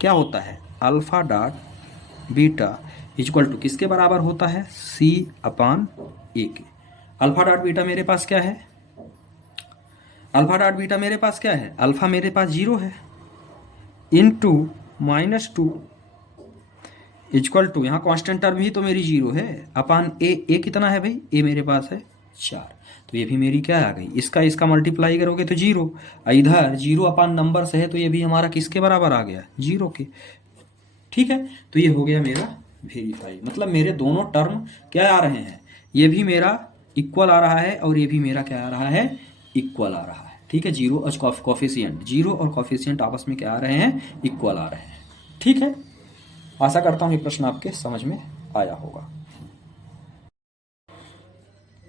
क्या होता है, alpha dot beta equal to किसके बराबर होता है, सी अपान ए के। अल्फा डॉट बीटा मेरे पास क्या है, अल्फा डॉट बीटा मेरे पास क्या है, अल्फा मेरे पास 0 है, इनटू -2 इक्वल टू यहाँ कांस्टेंट टर्म ही तो मेरी 0 है, अपान ए कितना है भाई, ए मेरे पास है 4, तो ये भी मेरी क्या आ गई, इसका मल्टीप्लाई करोगे तो 0, इधर 0 अपान नंबर से है तो ये भी हमारा किसके बराबर आ गया, 0 के। ठीक है, तो ये हो गया मेरा वेरीफाई, मतलब मेरे दोनों टर्म क्या आ रहे हैं, ये भी मेरा इक्वल आ रहा है और ये भी मेरा क्या आ रहा है, इक्वल आ रहा है। ठीक है, जीरो कॉफिशिएंट, जीरो और कॉफिशिएंट आपस में क्या आ रहे हैं, इक्वल आ रहे हैं। ठीक है, आशा करता हूँ ये प्रश्न आपके समझ में आया होगा।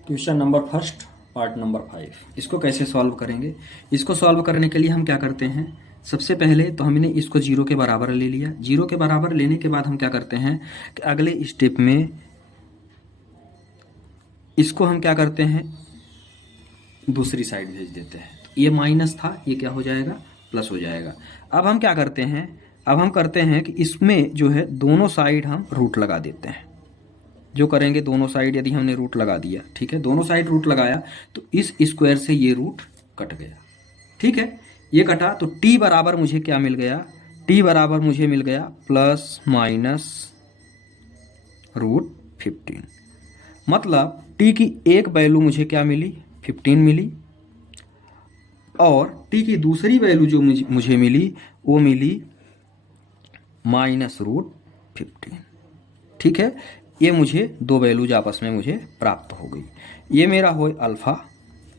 Question number first part number 5, इसको कैसे सॉल्व करेंगे। इसको सॉल्व करने के लिए हम क्या करते हैं, सबसे पहले तो हमने इसको 0 के बराबर ले लिया। 0 के बराबर लेने के बाद हम क्या करते हैं कि अगले स्टेप में इसको हम क्या करते हैं, दूसरी साइड भेज देते हैं। तो ये माइनस था, ये क्या हो जाएगा, प्लस हो जाएगा। अब हम क्या करते हैं, अब हम करते हैं कि इसमें जो है दोनों साइड हम रूट लगा देते हैं। जो करेंगे दोनों साइड, यदि हमने रूट लगा दिया, ठीक है, दोनों साइड रूट लगाया तो इस स्क्वायर से ये रूट कट गया। ठीक है, ये कटा तो t बराबर मुझे क्या मिल गया, t बराबर मुझे मिल गया प्लस माइनस √15, मतलब t की एक वैल्यू मुझे क्या मिली, 15 मिली, और t की दूसरी वैल्यू जो मुझे मिली वो मिली -√15। ठीक है, ये मुझे दो वैल्यूज आपस में मुझे प्राप्त हो गई। ये मेरा हो अल्फा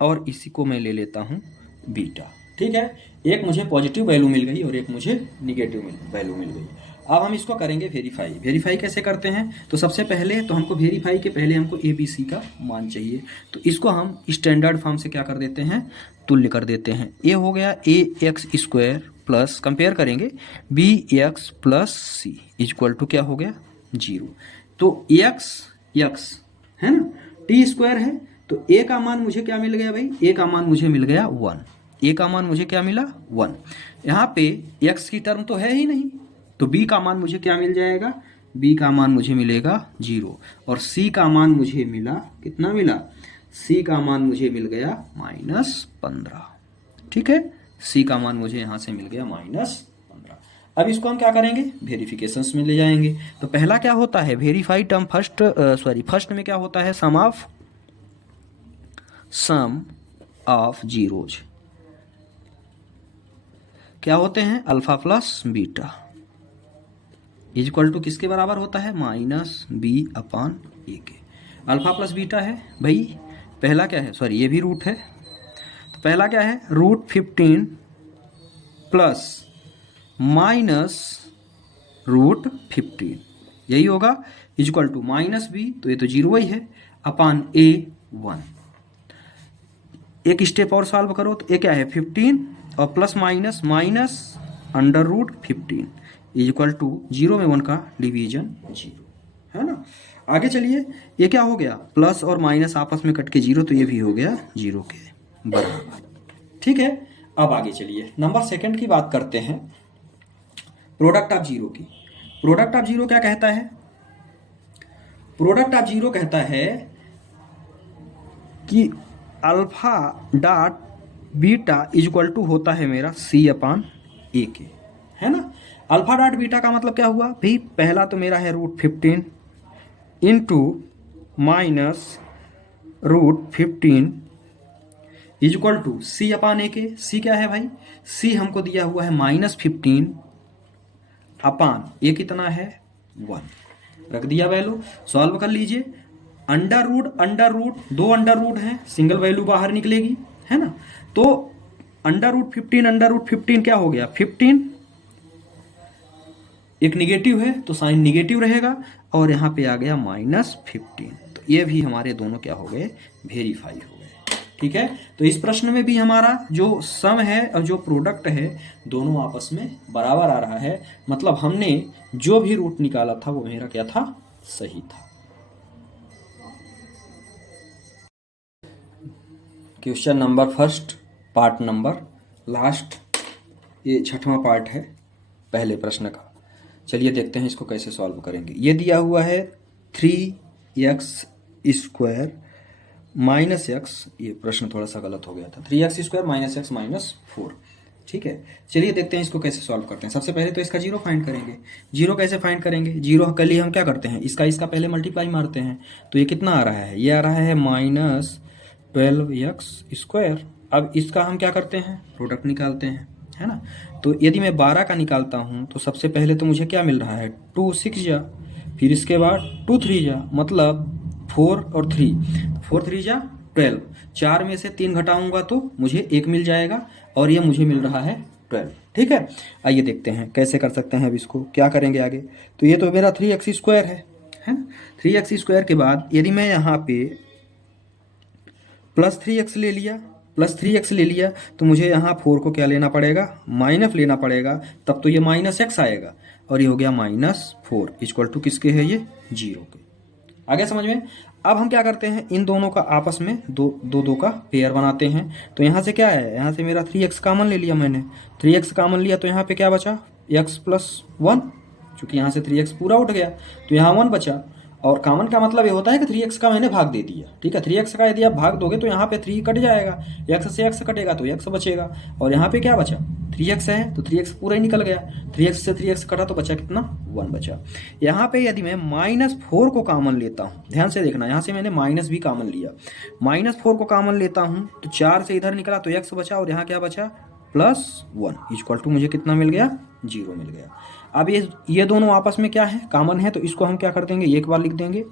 और इसी को मैं ले लेता हूँ बीटा। ठीक है, एक मुझे पॉजिटिव वैल्यू मिल गई और एक मुझे निगेटिव वैल्यू मिल गई। अब हम इसको करेंगे वेरीफाई। वेरीफाई कैसे करते हैं, तो सबसे पहले तो हमको वेरीफाई के पहले हमको ए बी सी का मान चाहिए, तो इसको हम स्टैंडर्ड फॉर्म से क्या कर देते हैं, तुल्य कर देते हैं। ए हो गया ax² प्लस, कंपेयर करेंगे bx plus c equal to क्या हो गया 0। तो x है ना, t² है, तो a का मान मुझे क्या मिल गया भाई, a का मान मुझे मिल गया 1, a का मान मुझे क्या मिला 1। यहाँ पे x की टर्म तो है ही नहीं, तो b का मान मुझे क्या मिल जाएगा, b का मान मुझे मिलेगा 0, और c का मान मुझे मिला, कितना मिला, c का मान मुझे मिल गया -15। ठीक है, c का मान मुझे यहाँ से मिल गया -15। अब इसको हम क्या करेंगे, वेरिफिकेशंस में ले जाएंगे। तो पहला क्या होता है, वेरीफाई टर्म फर्स्ट में क्या होता है, सम ऑफ जीरोज क्या होते हैं, alpha plus beta equal to किसके बराबर होता है, -b/a के। अल्फा प्लस बीटा है भाई, पहला क्या है, ये भी रूट है, तो पहला क्या है, √15 प्लस -√15 यही होगा, इक्वल टू -b, तो ये तो 0 ही है, अपान a1। एक स्टेप और सॉल्व करो, तो ये क्या है 15 और प्लस माइनस √15 इक्वल टू 0 में 1 का डिवीजन 0, है ना। आगे चलिए, ये क्या हो गया, प्लस और माइनस आपस में कट के 0, तो ये भी हो गया 0 के बराबर। ठीक है, अब आगे चलिए नंबर सेकंड की बात करते हैं, प्रोडक्ट ऑफ जीरो की। प्रोडक्ट ऑफ जीरो क्या कहता है, प्रोडक्ट ऑफ जीरो कहता है कि alpha dot beta equal to होता है मेरा c/a के, है ना। अल्फा डॉट बीटा का मतलब क्या हुआ भाई, पहला तो मेरा है √15 इंटू -√15 इक्वल टू c/a के। c क्या है भाई, c हमको दिया हुआ है -15 अपान a कितना है 1, रख दिया वैल्यू, सॉल्व कर लीजिए। अंडर रूट दो अंडर रूट है, सिंगल वैल्यू बाहर निकलेगी, है ना। तो √15 क्या हो गया 15, एक निगेटिव है तो साइन निगेटिव रहेगा, और यहाँ पे आ गया -15, तो ये भी हमारे दोनों क्या हो गए, वेरीफाई हो गए। ठीक है, तो इस प्रश्न में भी हमारा जो सम है और जो प्रोडक्ट है दोनों आपस में बराबर आ रहा है, मतलब हमने जो भी रूट निकाला था वो मेरा क्या था, सही था। Question number first part number last ये 6वां पार्ट है पहले प्रश्न का। चलिए देखते हैं इसको कैसे सॉल्व करेंगे। ये दिया हुआ है 3x² माइनस एक्स, ये प्रश्न थोड़ा सा गलत हो गया था, 3x² माइनस एक्स माइनस 4। ठीक है, चलिए देखते हैं इसको कैसे सॉल्व करते हैं। सबसे पहले तो इसका जीरो फाइंड करेंगे। जीरो कैसे फाइंड करेंगे? जीरो के लिए हम क्या करते हैं, इसका पहले मल्टीप्लाई मारते हैं। तो ये कितना आ रहा है? ये आ रहा है -12x²। अब इसका हम क्या करते हैं, प्रोडक्ट निकालते हैं, है ना। तो यदि मैं 12 का निकालता हूँ तो सबसे पहले तो मुझे क्या मिल रहा है, 2 6 जा, फिर इसके बाद 2 3 जा, मतलब 4 और 3, 4 3 जा 12, 4 में से 3 घटाऊंगा तो मुझे 1 मिल जाएगा और ये मुझे मिल रहा है 12। ठीक है, आइए देखते हैं कैसे कर सकते हैं। अब इसको क्या करेंगे आगे। तो ये तो मेरा 3x² है ना। 3x² के बाद यदि मैं यहाँ पे +3x ले लिया, +3x ले लिया तो मुझे यहाँ 4 को क्या लेना पड़ेगा, माइनस लेना पड़ेगा, तब तो ये -x आएगा और ये हो गया -4 इक्वल टू किसके है, ये 0 के। आगे समझ में। अब हम क्या करते हैं, इन दोनों का आपस में दो का पेयर बनाते हैं। तो यहाँ से क्या है, यहाँ से मेरा 3x कॉमन ले लिया मैंने, 3x कॉमन लिया तो यहाँ पे क्या बचा, x + 1, चूंकि यहाँ से 3x पूरा उठ गया तो यहाँ 1 बचा। और कॉमन का मतलब ये होता है कि 3x का मैंने भाग दे दिया। ठीक है, 3x का यदि आप भाग दोगे तो यहाँ पे 3 कट जाएगा, x से x कटेगा तो x बचेगा, और यहाँ पे क्या बचा, 3x है तो 3x पूरा ही निकल गया, 3x से 3x कटा तो बचा कितना, 1 बचा। यहाँ पे यदि मैं -4 को कॉमन लेता हूँ, ध्यान से देखना, यहाँ से मैंने माइनस भी कॉमन लिया, -4 को कॉमन लेता हूँ तो 4 से इधर निकला तो x बचा, और यहाँ क्या बचा, +1 इक्वल टू मुझे कितना मिल गया, 0 मिल गया। अब ये दोनों आपस में क्या है, कॉमन है, तो इसको हम क्या कर देंगे, एक बार लिख देंगे,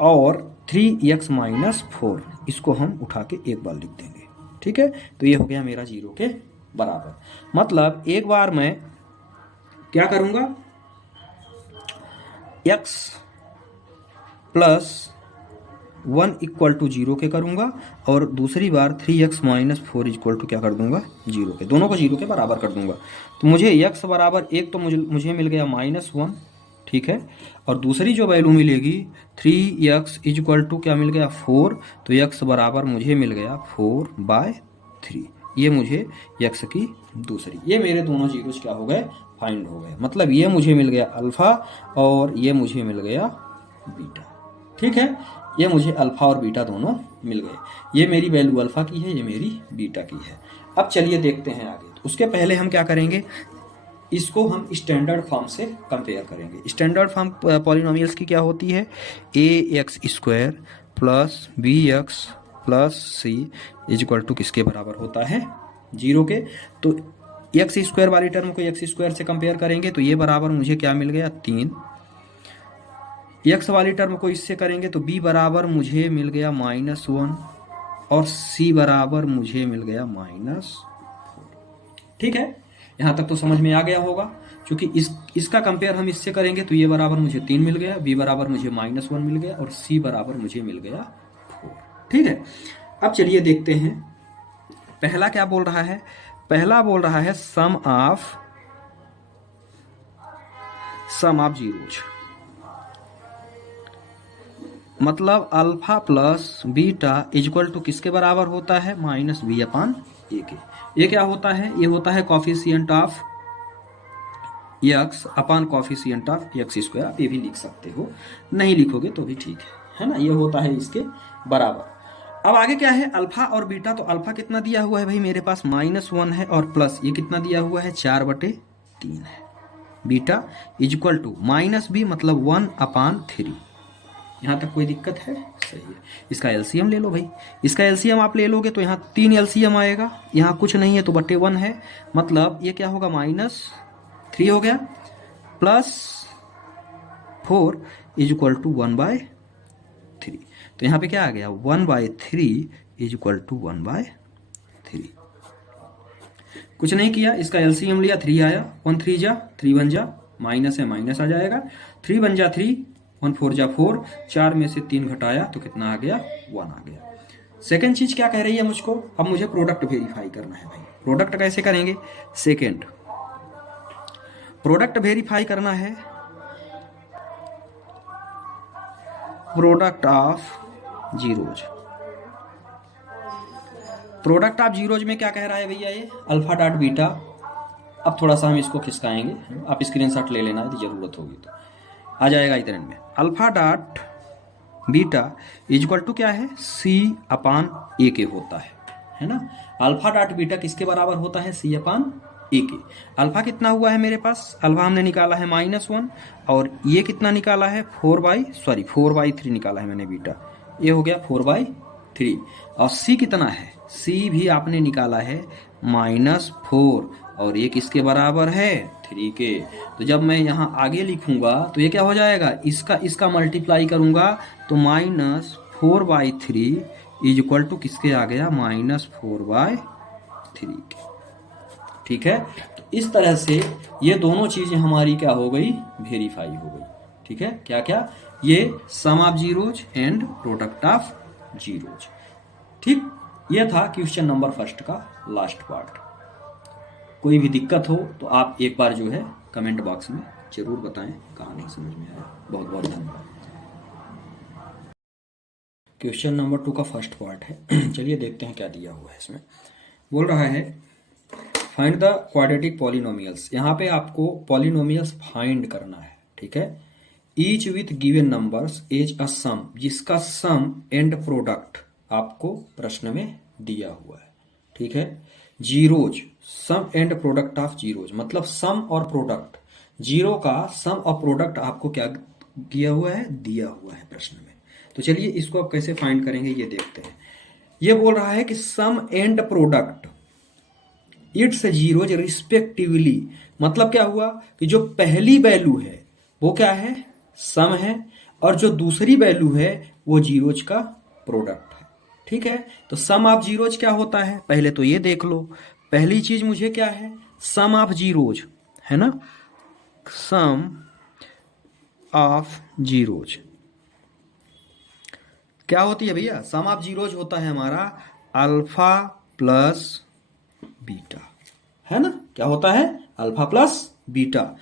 और 3x - 4 इसको हम उठा के एक बार लिख देंगे। ठीक है, तो ये हो गया मेरा 0 के बराबर। मतलब एक बार मैं क्या करूंगा, x + 1 इक्वल टू 0 के करूंगा, और दूसरी बार 3x - 4 इक्वल टू क्या कर दूंगा, 0 के। दोनों को 0 के बराबर कर दूंगा। तो मुझे x बराबर 1 तो मुझे मिल गया -1। ठीक है, और दूसरी जो वैल्यू मिलेगी 3x इक्वल टू क्या मिल गया, 4, तो x बराबर मुझे मिल गया 4/3। ये मुझे x की दूसरी, ये मेरे दोनों जीरोस क्या हो गए, फाइंड हो गए। मतलब ये मुझे मिल गया अल्फा और ये मुझे मिल गया बीटा। ठीक है, ये मुझे अल्फा और बीटा दोनों मिल गए। ये मेरी वैल्यू अल्फा की है, ये मेरी बीटा की है। अब चलिए देखते हैं आगे। तो उसके पहले हम क्या करेंगे, इसको हम स्टैंडर्ड फॉर्म से कंपेयर करेंगे। स्टैंडर्ड फॉर्म पॉलिनोमियल्स की क्या होती है, ax² + bx + c equal to किसके बराबर होता है, 0 के। तो x² वाली टर्म को x² से कंपेयर करेंगे तो ये बराबर मुझे क्या मिल गया, 3। x वाली टर्म को इससे करेंगे तो b बराबर मुझे मिल गया -1, और c बराबर मुझे मिल गया -4। ठीक है, यहां तक तो समझ में आ गया होगा। क्योंकि इसका कंपेयर हम इससे करेंगे तो ये बराबर मुझे 3 मिल गया, b बराबर मुझे -1 मिल गया, और c बराबर मुझे मिल गया 4। ठीक है, अब चलिए देखते हैं पहला क्या बोल रहा है। पहला बोल रहा है सम ऑफ जीरोज, मतलब alpha plus beta equal to किसके बराबर होता है, -b/a के। ये क्या होता है, ये होता है coefficient of x upon coefficient of x²। आप ये भी लिख सकते हो, नहीं लिखोगे तो भी ठीक है ना। ये होता है इसके बराबर। अब आगे क्या है, अल्फा और बीटा। तो अल्फा कितना दिया हुआ है भाई मेरे पास, -1 है, और प्लस ये कितना दिया हुआ है, 4/3 है। बीटा इक्वल टू -b मतलब 1/3। यहाँ तक कोई दिक्कत है, सही है। इसका एलसीएम ले लो भाई, इसका एलसीएम आप ले लोगे तो यहाँ 3 एलसीएम आएगा, यहाँ कुछ नहीं है तो /1 है, मतलब ये क्या होगा, -3 हो गया, +4 इक्वल टू 1/3। तो यहाँ पे क्या आ गया, 1/3 इक्वल टू 1/3। कुछ नहीं किया, इसका एलसीएम लिया, 3 आया, 1 3 जा 3 1 जा, माइनस है माइनस आ जाएगा, 3 1 जा 3, 1 4 जा 4, 4 में से 3 घटाया तो कितना आ गया, 1 आ गया। सेकेंड चीज क्या कह रही है मुझको, अब मुझे प्रोडक्ट वेरीफाई करना है भाई। प्रोडक्ट कैसे करेंगे, सेकेंड प्रोडक्ट वेरीफाई करना है, product of zeros. Product of zeros में क्या कह रहा है भैया, ये अल्फा डॉट बीटा। अब थोड़ा सा हम इसको खिसकाएंगे, आप स्क्रीनशॉट ले लेना यदि जरूरत होगी तो आ जाएगा इधर में। Alpha dot beta equal to क्या है, सी अपान ए के होता है ना। अल्फा डॉट बीटा किसके बराबर होता है, सी अपान ए के। अल्फा कितना हुआ है मेरे पास, अल्फा हमने निकाला है -1, और ये कितना निकाला है 4/3 निकाला है मैंने बीटा, ये हो गया 4/3। और सी कितना है, सी भी आपने निकाला है -4, और ये किसके बराबर है, 3 के। तो जब मैं यहाँ आगे लिखूंगा तो ये क्या हो जाएगा, इसका मल्टीप्लाई करूंगा तो -4/3 इक्वल टू किसके आ गया, -4/3 के। ठीक है, तो इस तरह से ये दोनों चीजें हमारी क्या हो गई, वेरीफाई हो गई। ठीक है, क्या क्या, ये sum of zeros and product of zeros. ठीक, ये था क्वेश्चन नंबर फर्स्ट का लास्ट पार्ट। कोई भी दिक्कत हो तो आप एक बार जो है कमेंट बॉक्स में जरूर बताएं कहाँ नहीं समझ में आया। बहुत बहुत धन्यवाद। क्वेश्चन नंबर 2 का फर्स्ट पार्ट है। चलिए देखते हैं क्या दिया हुआ है इसमें। बोल रहा है फाइंड द क्वाड्रेटिक पॉलिनोमियल्स। यहाँ पे आपको पॉलिनोमियल्स फाइंड करना है। ठीक है, each with given numbers is a sum, जिसका सम एंड प्रोडक्ट आपको प्रश्न में दिया हुआ है। ठीक है, zeros, sum and product of zeros, मतलब सम और प्रोडक्ट, जीरो का सम और प्रोडक्ट आपको क्या दिया हुआ है, दिया हुआ है प्रश्न में। तो चलिए इसको आप कैसे फाइंड करेंगे ये देखते हैं। ये बोल रहा है कि sum and product its zeros respectively, मतलब क्या हुआ कि जो पहली वैल्यू है वो क्या है, सम है, और जो दूसरी वैल्यू है वो जीरोज का प्रोडक्ट है। ठीक है, तो सम ऑफ जीरोज क्या होता है, पहले तो ये देख लो। पहली चीज मुझे क्या है, सम ऑफ जीरोज है ना, सम ऑफ जीरोज क्या होती है भैया, सम ऑफ जीरोज होता है हमारा अल्फा प्लस बीटा, है ना। क्या होता है, अल्फा प्लस बीटा।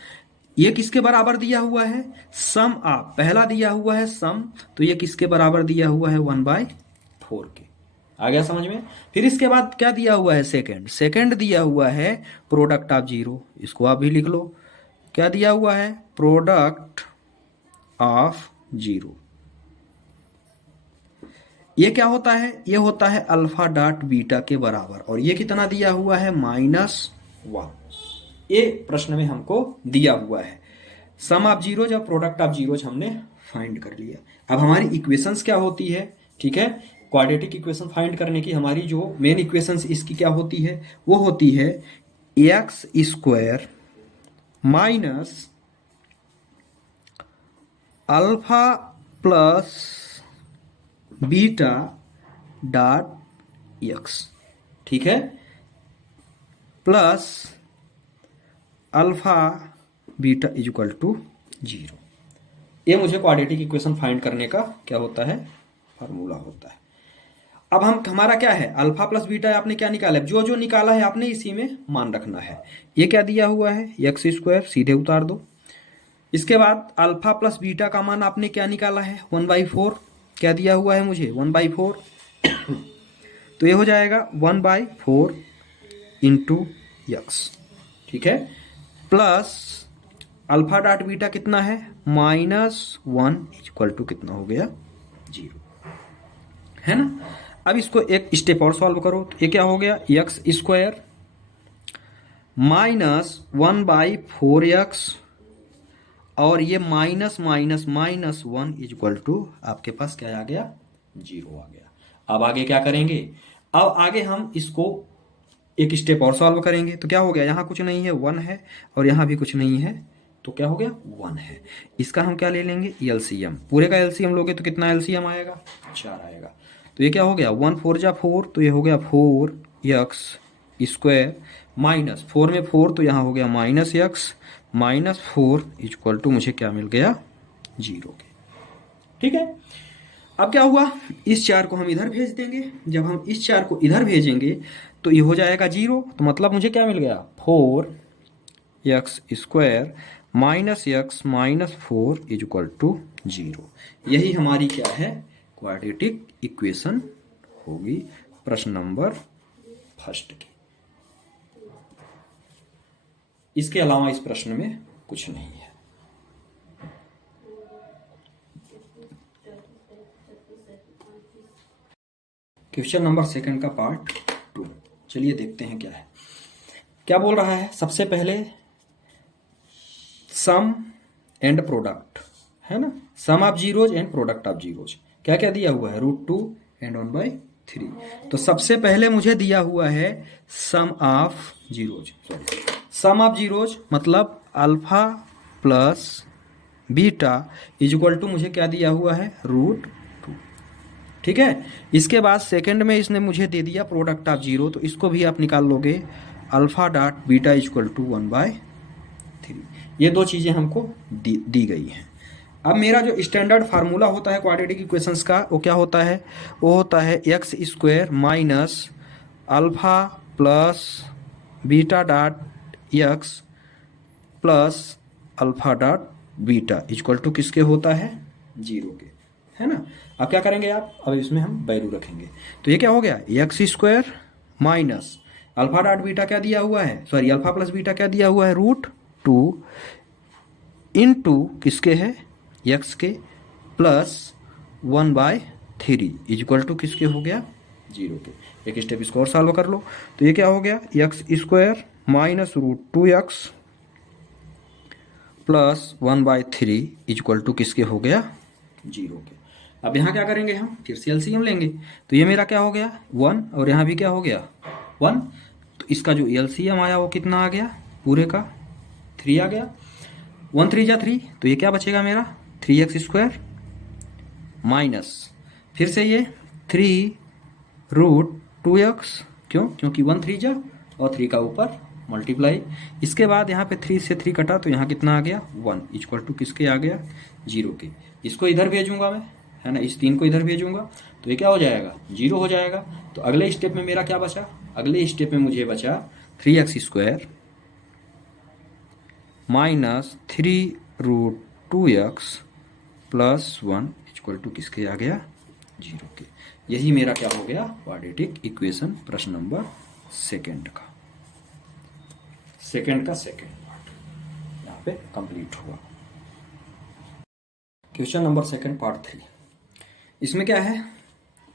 ये किसके बराबर दिया हुआ है, सम ऑफ, पहला दिया हुआ है सम, तो ये किसके बराबर दिया हुआ है, 1/4 के। आ गया समझ में। फिर इसके बाद क्या दिया हुआ है, सेकंड दिया हुआ है प्रोडक्ट ऑफ जीरो, इसको आप भी लिख लो। क्या दिया हुआ है, प्रोडक्ट ऑफ जीरो। ये क्या होता है, ये होता है अल्फा डॉट बीटा के बराबर, और ये कितना दिया हुआ है, -1। ये प्रश्न में हमको दिया हुआ है। सम ऑफ जीरोज और प्रोडक्ट ऑफ जीरोज हमने फाइंड कर लिया। अब हमारी इक्वेशंस क्या होती है, ठीक है, क्वाड्रेटिक इक्वेशन फाइंड करने की हमारी जो मेन इक्वेशंस इसकी क्या होती है, वो होती है x² minus alpha plus beta dot x, ठीक है, plus alpha beta equal to 0। ये मुझे क्वाड्रेटिक इक्वेशन फाइंड करने का क्या होता है, फार्मूला होता है। अब हम हमारा क्या है, अल्फा प्लस बीटा आपने क्या निकाला है, जो जो निकाला है आपने इसी में मान रखना है। ये क्या दिया हुआ है, x², सीधे उतार दो। इसके बाद अल्फा प्लस बीटा का मान आपने क्या निकाला है, 1/4। क्या दिया हुआ है मुझे, 1/4। तो ये हो जाएगा 1/4 इंटू x, ठीक है, प्लस अल्फा डॉट बीटा कितना है, -1 इक्वल टू कितना हो गया, 0, है ना। अब इसको एक स्टेप और सॉल्व करो, तो ये क्या हो गया, x² माइनस 1/4x, और ये -1 इक्वल टू आपके पास क्या आ गया, 0 आ गया। अब आगे क्या करेंगे, अब आगे हम इसको एक स्टेप और सॉल्व करेंगे। तो क्या हो गया, यहाँ कुछ नहीं है, 1 है, और यहाँ भी कुछ नहीं है, तो क्या हो गया, 1 है। इसका हम क्या ले लेंगे, एलसीएम। पूरे का एलसीएम लोगे तो कितना एलसीएम आएगा, 4 आएगा। तो ये क्या हो गया, 1 4 जा 4, तो ये हो गया 4x² माइनस 4 में 4, तो यहाँ हो गया -x -4 इक्वल टू मुझे क्या मिल गया, 0 के। ठीक है, अब क्या हुआ, इस 4 को हम इधर भेज देंगे। जब हम इस 4 को इधर भेजेंगे तो ये हो जाएगा 0। तो मतलब मुझे क्या मिल गया, 4x² -x -4 इक्वल टू 0। यही हमारी क्या है, क्वाड्रेटिक इक्वेशन होगी प्रश्न नंबर फर्स्ट की। इसके अलावा इस प्रश्न में कुछ नहीं है। क्वेश्चन नंबर सेकंड का पार्ट 2, चलिए देखते हैं क्या है। क्या बोल रहा है, सबसे पहले सम एंड प्रोडक्ट है ना, sum of zeros and product of zeros. क्या क्या दिया हुआ है, √2 एंड 1/3। तो सबसे पहले मुझे दिया हुआ है sum of zeros, sum of zeros मतलब alpha plus beta is equal to मुझे क्या दिया हुआ है, √2। ठीक है, इसके बाद सेकंड में इसने मुझे दे दिया प्रोडक्ट ऑफ जीरो, तो इसको भी आप निकाल लोगे, alpha dot beta is equal to 1/3। ये दो चीजें हमको दी गई हैं। अब मेरा जो स्टैंडर्ड फार्मूला होता है क्वाड्रेटिक इक्वेशंस का, वो क्या होता है, वो होता है x square minus alpha plus beta dot x plus alpha dot beta equal to किसके होता है, 0 के, है ना। अब क्या करेंगे आप, अब इसमें हम वैल्यू रखेंगे, तो ये क्या हो गया, x square minus alpha dot beta क्या दिया हुआ है, सॉरी अल्फा प्लस बीटा क्या दिया हुआ है, √2 इंटू किसके है, एक्स के, प्लस 1/3 इज इक्वल टू किसके हो गया, 0 के। एक स्टेप इसको और सॉल्व कर लो, तो ये क्या हो गया, एक्स स्क्वायर माइनस √2x प्लस 1/3 इज इक्वल टू किसके हो गया, 0 के। अब यहाँ क्या करेंगे, हम फिर से एलसीएम लेंगे, तो ये मेरा क्या हो गया 1, और यहाँ भी क्या हो गया 1, तो इसका जो एलसीएम आया वो कितना आ गया, पूरे का 3 आ गया, 1 3 जा 3, तो ये क्या बचेगा मेरा 3x² माइनस फिर से ये 3√2x, क्योंकि 1 3 जा और 3 का ऊपर मल्टीप्लाई, इसके बाद यहाँ पे 3 से 3 कटा, तो यहाँ कितना आ गया 1 इक्वल टू किसके आ गया, 0 के। इसको इधर भेजूंगा मैं, है ना, इस 3 को इधर भेजूंगा, तो ये क्या हो जाएगा 0 हो जाएगा। तो अगले स्टेप में मेरा क्या बचा, अगले स्टेप में मुझे बचा 3x² minus 3√2x plus 1 equal to किसके आ गया, 0 के। यही मेरा क्या हो गया, क्वाड्रेटिक इक्वेशन प्रश्न नंबर सेकंड का सेकंड पार्ट यहाँ पे कंप्लीट हुआ। क्वेश्चन नंबर सेकंड पार्ट 3, इसमें क्या है,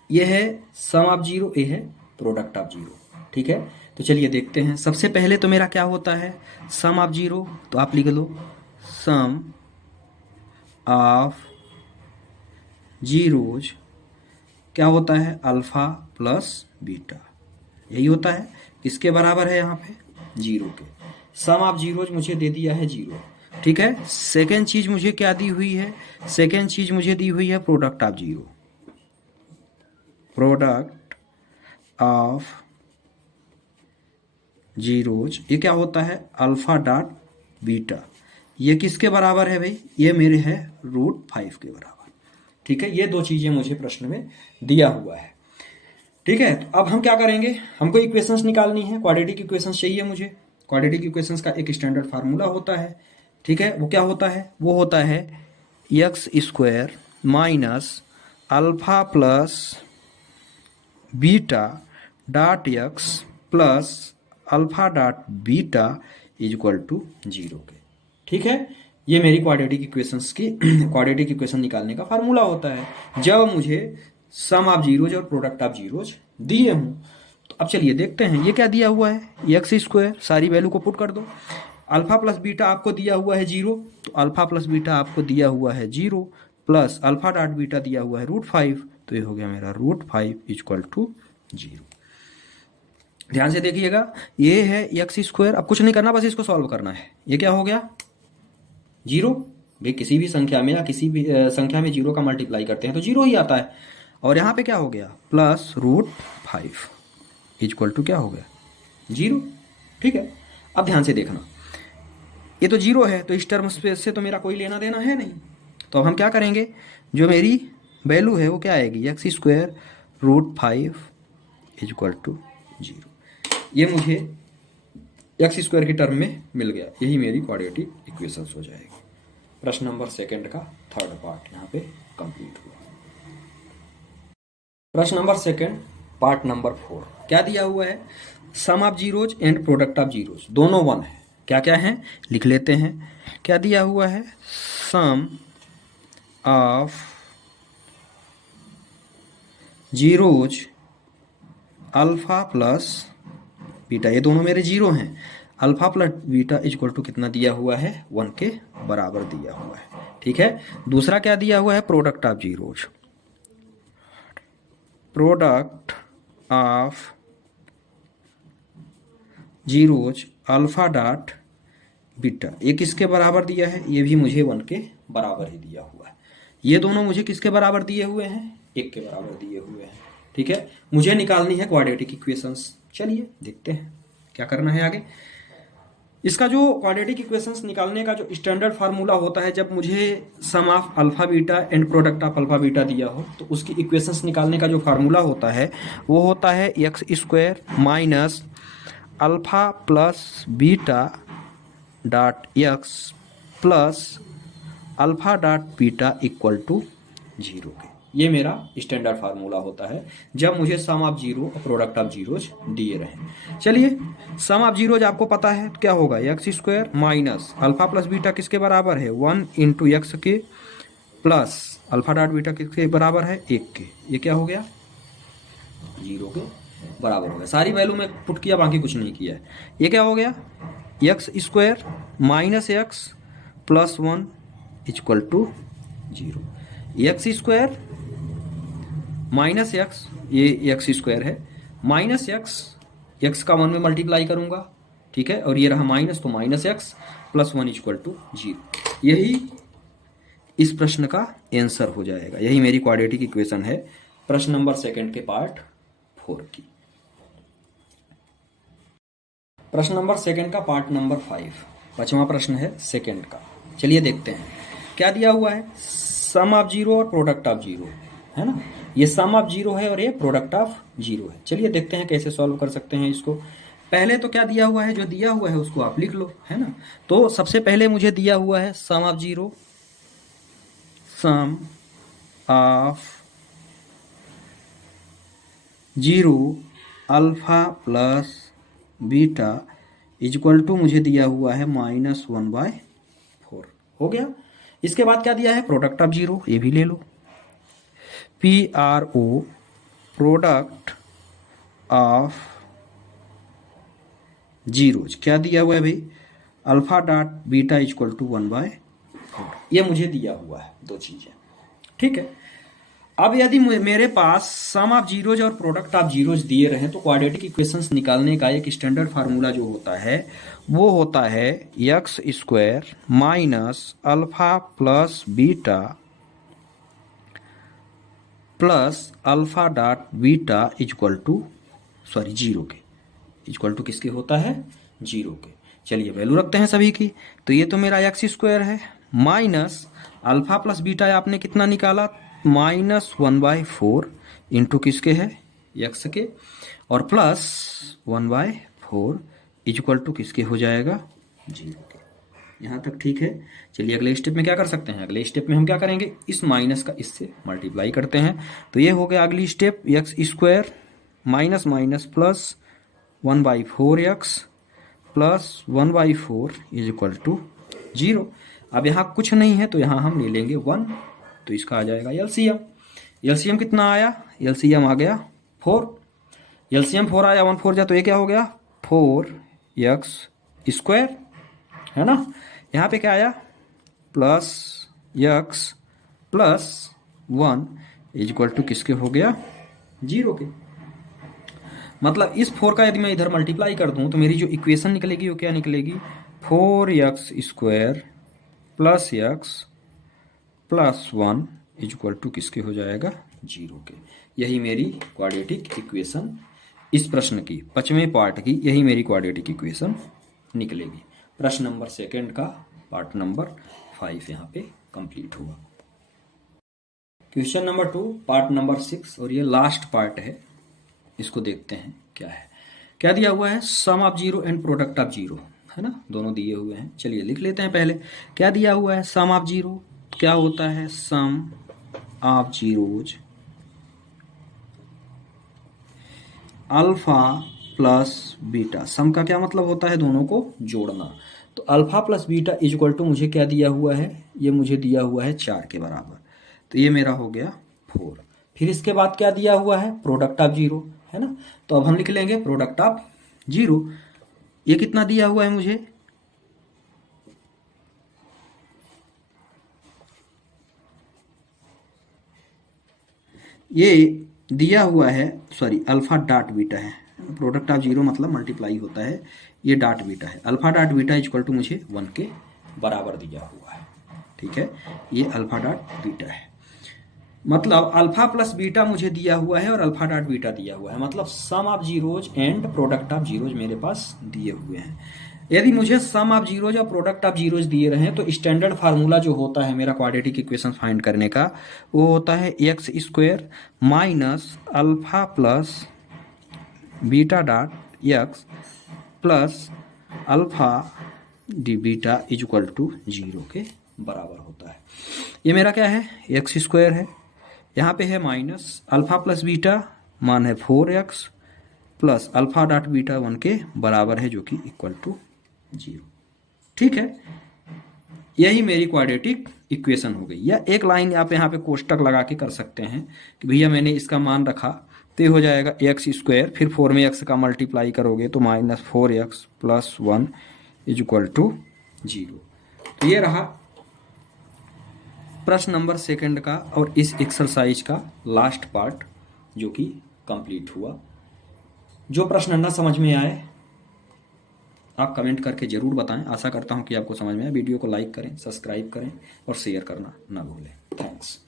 ये है सम ऑफ जीरो, ये है प्रोडक्ट ऑफ जीरो। ठीक है, तो चलिए देखते हैं। सबसे पहले तो मेरा क्या होता है सम ऑफ जीरो, तो आप लिख लो सम ऑफ जीरोज क्या होता है, अल्फा प्लस बीटा, यही होता है, किसके बराबर है यहाँ पे, 0 के। सम ऑफ जीरोज मुझे दे दिया है 0। ठीक है, सेकेंड चीज मुझे क्या दी हुई है, सेकेंड चीज मुझे दी हुई है product of zero, product of zeros, ये क्या होता है अल्फा डॉट बीटा, ये किसके बराबर है भाई, ये मेरे है √5 के बराबर। ठीक है, ये दो चीजें मुझे प्रश्न में दिया हुआ है। ठीक है, तो अब हम क्या करेंगे, हमको इक्वेशंस निकालनी है, क्वाड्रेटिक इक्वेशंस चाहिए मुझे। क्वाड्रेटिक इक्वेशंस का एक स्टैंडर्ड फार्मूला होता है। ठीक है, वो क्या होता है, वो होता है x² minus alpha plus beta dot x plus alpha dot beta is equal to 0 के। ठीक है, ये मेरी क्वाड्रेटिक इक्वेशंस की क्वाड्रेटिक इक्वेशन निकालने का फार्मूला होता है जब मुझे सम ऑफ जीरोज और प्रोडक्ट ऑफ जीरोज दिए हूं। तो अब चलिए देखते हैं, ये क्या दिया हुआ है, x², सारी वैल्यू को पुट कर दो। अल्फा प्लस बीटा आपको दिया हुआ है 0, तो अल्फा प्लस बीटा आपको दिया हुआ है 0 प्लस अल्फा डॉट बीटा दिया हुआ है √5, तो ये हो गया मेरा √5 इक्वल टू 0। ध्यान से देखिएगा, ये है x², अब कुछ नहीं करना, बस इसको सॉल्व करना है। ये क्या हो गया 0, भाई किसी भी संख्या में या किसी भी संख्या में 0 का मल्टीप्लाई करते हैं तो 0 ही आता है। और यहाँ पे क्या हो गया प्लस √5 इक्वल टू क्या हो गया 0। ठीक है, अब ध्यान से देखना, ये तो 0 है, तो इस टर्म से तो मेरा कोई लेना देना है नहीं। तो अब हम क्या करेंगे, जो मेरी वैल्यू है वो क्या आएगी, x² √5 इक्वल टू 0। ये मुझे x² की टर्म में मिल गया, यही मेरी क्वाड्रेटिक इक्वेशंस हो जाएगी। प्रश्न नंबर सेकंड का थर्ड पार्ट यहाँ पे कंप्लीट हुआ। प्रश्न नंबर सेकंड पार्ट नंबर 4 क्या दिया हुआ है, sum of zeros and product of zeros दोनों 1 है। क्या क्या है लिख लेते हैं। क्या दिया हुआ है, sum of zeros alpha plus beta, ये दोनों मेरे जीरो हैं। Alpha plus beta equal to कितना दिया हुआ है, 1 के बराबर दिया हुआ है। ठीक है, दूसरा क्या दिया हुआ है, product of zeros, product of zeros alpha dot beta, ये किसके बराबर दिया है, ये भी मुझे 1 के बराबर ही दिया हुआ है। ये दोनों मुझे किसके बराबर दिए हुए हैं, 1 के बराबर दिए हुए हैं। ठीक है, मुझे निकालनी है क्वाड्रेटिक इक्वेशंस। चलिए देखते हैं क्या करना है आगे। इसका जो क्वाड्रेटिक इक्वेशंस निकालने का जो स्टैंडर्ड फार्मूला होता है, जब मुझे sum of alpha beta and product of alpha beta दिया हो तो उसकी इक्वेशंस निकालने का जो फार्मूला होता है वो होता है x square minus alpha plus beta dot x plus alpha dot beta equal to 0 के। ये मेरा स्टैंडर्ड फार्मूला होता है जब मुझे सम ऑफ जीरो और प्रोडक्ट ऑफ जीरोज दिए रहे। चलिए, सम ऑफ जीरोज आपको पता है क्या होगा, x square minus alpha plus beta किसके बराबर है, 1 इंटू एक्स के प्लस अल्फा डॉट बीटा किसके बराबर है, 1 के। ये क्या हो गया, 0 के बराबर हो गया। सारी वैल्यू में पुट किया, बाकी कुछ नहीं किया है। ये क्या हो गया, x square minus x plus 1 equal to 0। X square minus x, ये एक्स स्क्वायर है, माइनस एक्स, एक्स का 1 में मल्टीप्लाई करूंगा, ठीक है, और ये रहा माइनस, तो minus x plus 1 equal to 0। यही इस प्रश्न का आंसर हो जाएगा। यही मेरी क्वाड्रेटिक इक्वेशन है प्रश्न नंबर 2 के पार्ट 4 की। प्रश्न नंबर 2 का पार्ट नंबर 5, 5वां प्रश्न है 2 का। चलिए देखते हैं क्या दिया हुआ है, सम ऑफ जीरो और प्रोडक्ट ऑफ जीरो है ना। ये सम ऑफ जीरो है और ये प्रोडक्ट ऑफ जीरो है। चलिए देखते हैं कैसे सॉल्व कर सकते हैं इसको। पहले तो क्या दिया हुआ है, जो दिया हुआ है उसको आप लिख लो, है ना। तो सबसे पहले मुझे दिया हुआ है sum of zero, sum of zero alpha plus beta equal to मुझे दिया हुआ है -1/4। हो गया। इसके बाद क्या दिया है, प्रोडक्ट ऑफ जीरो, ये भी ले लो, PRO प्रोडक्ट ऑफ जीरोज। क्या दिया हुआ है भाई, alpha dot beta equal to 1/4। ये मुझे दिया हुआ है दो चीजें, ठीक है। अब यदि मेरे पास सम ऑफ जीरोज और प्रोडक्ट ऑफ जीरोज दिए रहे तो क्वाड्रेटिक इक्वेशंस निकालने का एक स्टैंडर्ड फार्मूला जो होता है वो होता है x square minus alpha plus beta plus alpha dot beta equal to 0 के, इक्वल टू किसके होता है, 0 के। चलिए वैल्यू रखते हैं सभी की। तो ये तो मेरा एक्स स्क्वायर है माइनस अल्फा प्लस बीटा आपने कितना निकाला, -1/4 इंटू किसके है, एक्स के, और प्लस 1/4 इक्वल टू किसके हो जाएगा, 0 के। यहाँ तक ठीक है। चलिए अगले स्टेप में क्या कर सकते हैं, अगले स्टेप में हम क्या करेंगे, इस माइनस का इससे मल्टीप्लाई करते हैं। तो ये हो गया अगली step, x square minus minus plus 1/4x plus 1/4 is equal to 0। अब यहाँ कुछ नहीं है तो यहाँ हम ले लेंगे 1, तो इसका आ जाएगा एलसीएम। एलसीएम कितना आया, एलसीएम आ गया 4, एलसीएम 4 आया, 1 4 जा तो ये क्या हो गया 4x स्क्वायर, है ना। यहाँ पे क्या आया plus x plus 1 is equal to किसके हो गया, 0 के। मतलब इस 4 का यदि मैं इधर मल्टीप्लाई कर दूं तो मेरी जो इक्वेशन निकलेगी वो क्या निकलेगी, 4x square plus x plus 1 is equal to किसके हो जाएगा, 0 के। यही मेरी क्वाड्रेटिक इक्वेशन इस प्रश्न की 5वें पार्ट की, यही मेरी क्वाड्रेटिक इक्वेशन निकलेगी। प्रश्न नंबर 2 का पार्ट नंबर 5 यहाँ पे कंप्लीट हुआ। क्वेश्चन नंबर 2 पार्ट नंबर 6, और ये लास्ट पार्ट है, इसको देखते हैं क्या है। क्या दिया हुआ है, sum of zero and product of zero, है ना, दोनों दिए हुए हैं। चलिए लिख लेते हैं पहले। क्या दिया हुआ है, सम ऑफ जीरो, क्या होता है, sum of zeros alpha plus beta, sum का क्या मतलब होता है, दोनों को जोड़ना। तो alpha plus beta is equal to मुझे क्या दिया हुआ है, ये मुझे दिया हुआ है 4 के बराबर, तो ये मेरा हो गया 4। फिर इसके बाद क्या दिया हुआ है, प्रोडक्ट ऑफ जीरो, है ना। तो अब हम लिख लेंगे प्रोडक्ट ऑफ जीरो। ये कितना दिया हुआ है मुझे, ये दिया हुआ है, सॉरी अल्फा डॉट बीटा है, प्रोडक्ट ऑफ जीरो मतलब मल्टीप्लाई होता है, ये डॉट बीटा है, alpha dot beta equal to मुझे 1 के बराबर दिया हुआ है। ठीक है, ये अल्फा डॉट बीटा है, मतलब अल्फा प्लस बीटा मुझे दिया हुआ है और अल्फा डॉट बीटा दिया हुआ है, मतलब sum of zeros and product of zeros मेरे पास दिए हुए हैं। यदि मुझे सम ऑफ जीरोज और प्रोडक्ट ऑफ जीरोज दिए रहे तो स्टैंडर्ड फार्मूला जो होता है मेरा क्वाड्रेटिक इक्वेशन फाइंड करने का, वो होता है x square minus alpha plus beta dot x plus alpha D beta is equal to zero के बराबर होता है। ये मेरा क्या है, एक्स स्क्वायर है, यहाँ पे है माइनस अल्फा प्लस बीटा, मान है 4x plus alpha dot beta 1 के बराबर है, जो कि इक्वल टू 0। ठीक है, यही मेरी क्वाड्रेटिक इक्वेशन हो गई। या एक लाइन आप यहाँ पे कोष्टक लगा के कर सकते हैं कि भैया मैंने इसका मान रखा, तो ये हो जाएगा एक्स स्क्वायर, फिर 4 में x का मल्टीप्लाई करोगे तो minus 4x plus 1 is equal to 0। तो ये रहा प्रश्न नंबर 2 का और इस एक्सरसाइज का लास्ट पार्ट, जो कि कंप्लीट हुआ। जो प्रश्न न समझ में आए आप कमेंट करके ज़रूर बताएं। आशा करता हूं कि आपको समझ में आए। वीडियो को लाइक करें, सब्सक्राइब करें और शेयर करना ना भूलें। थैंक्स।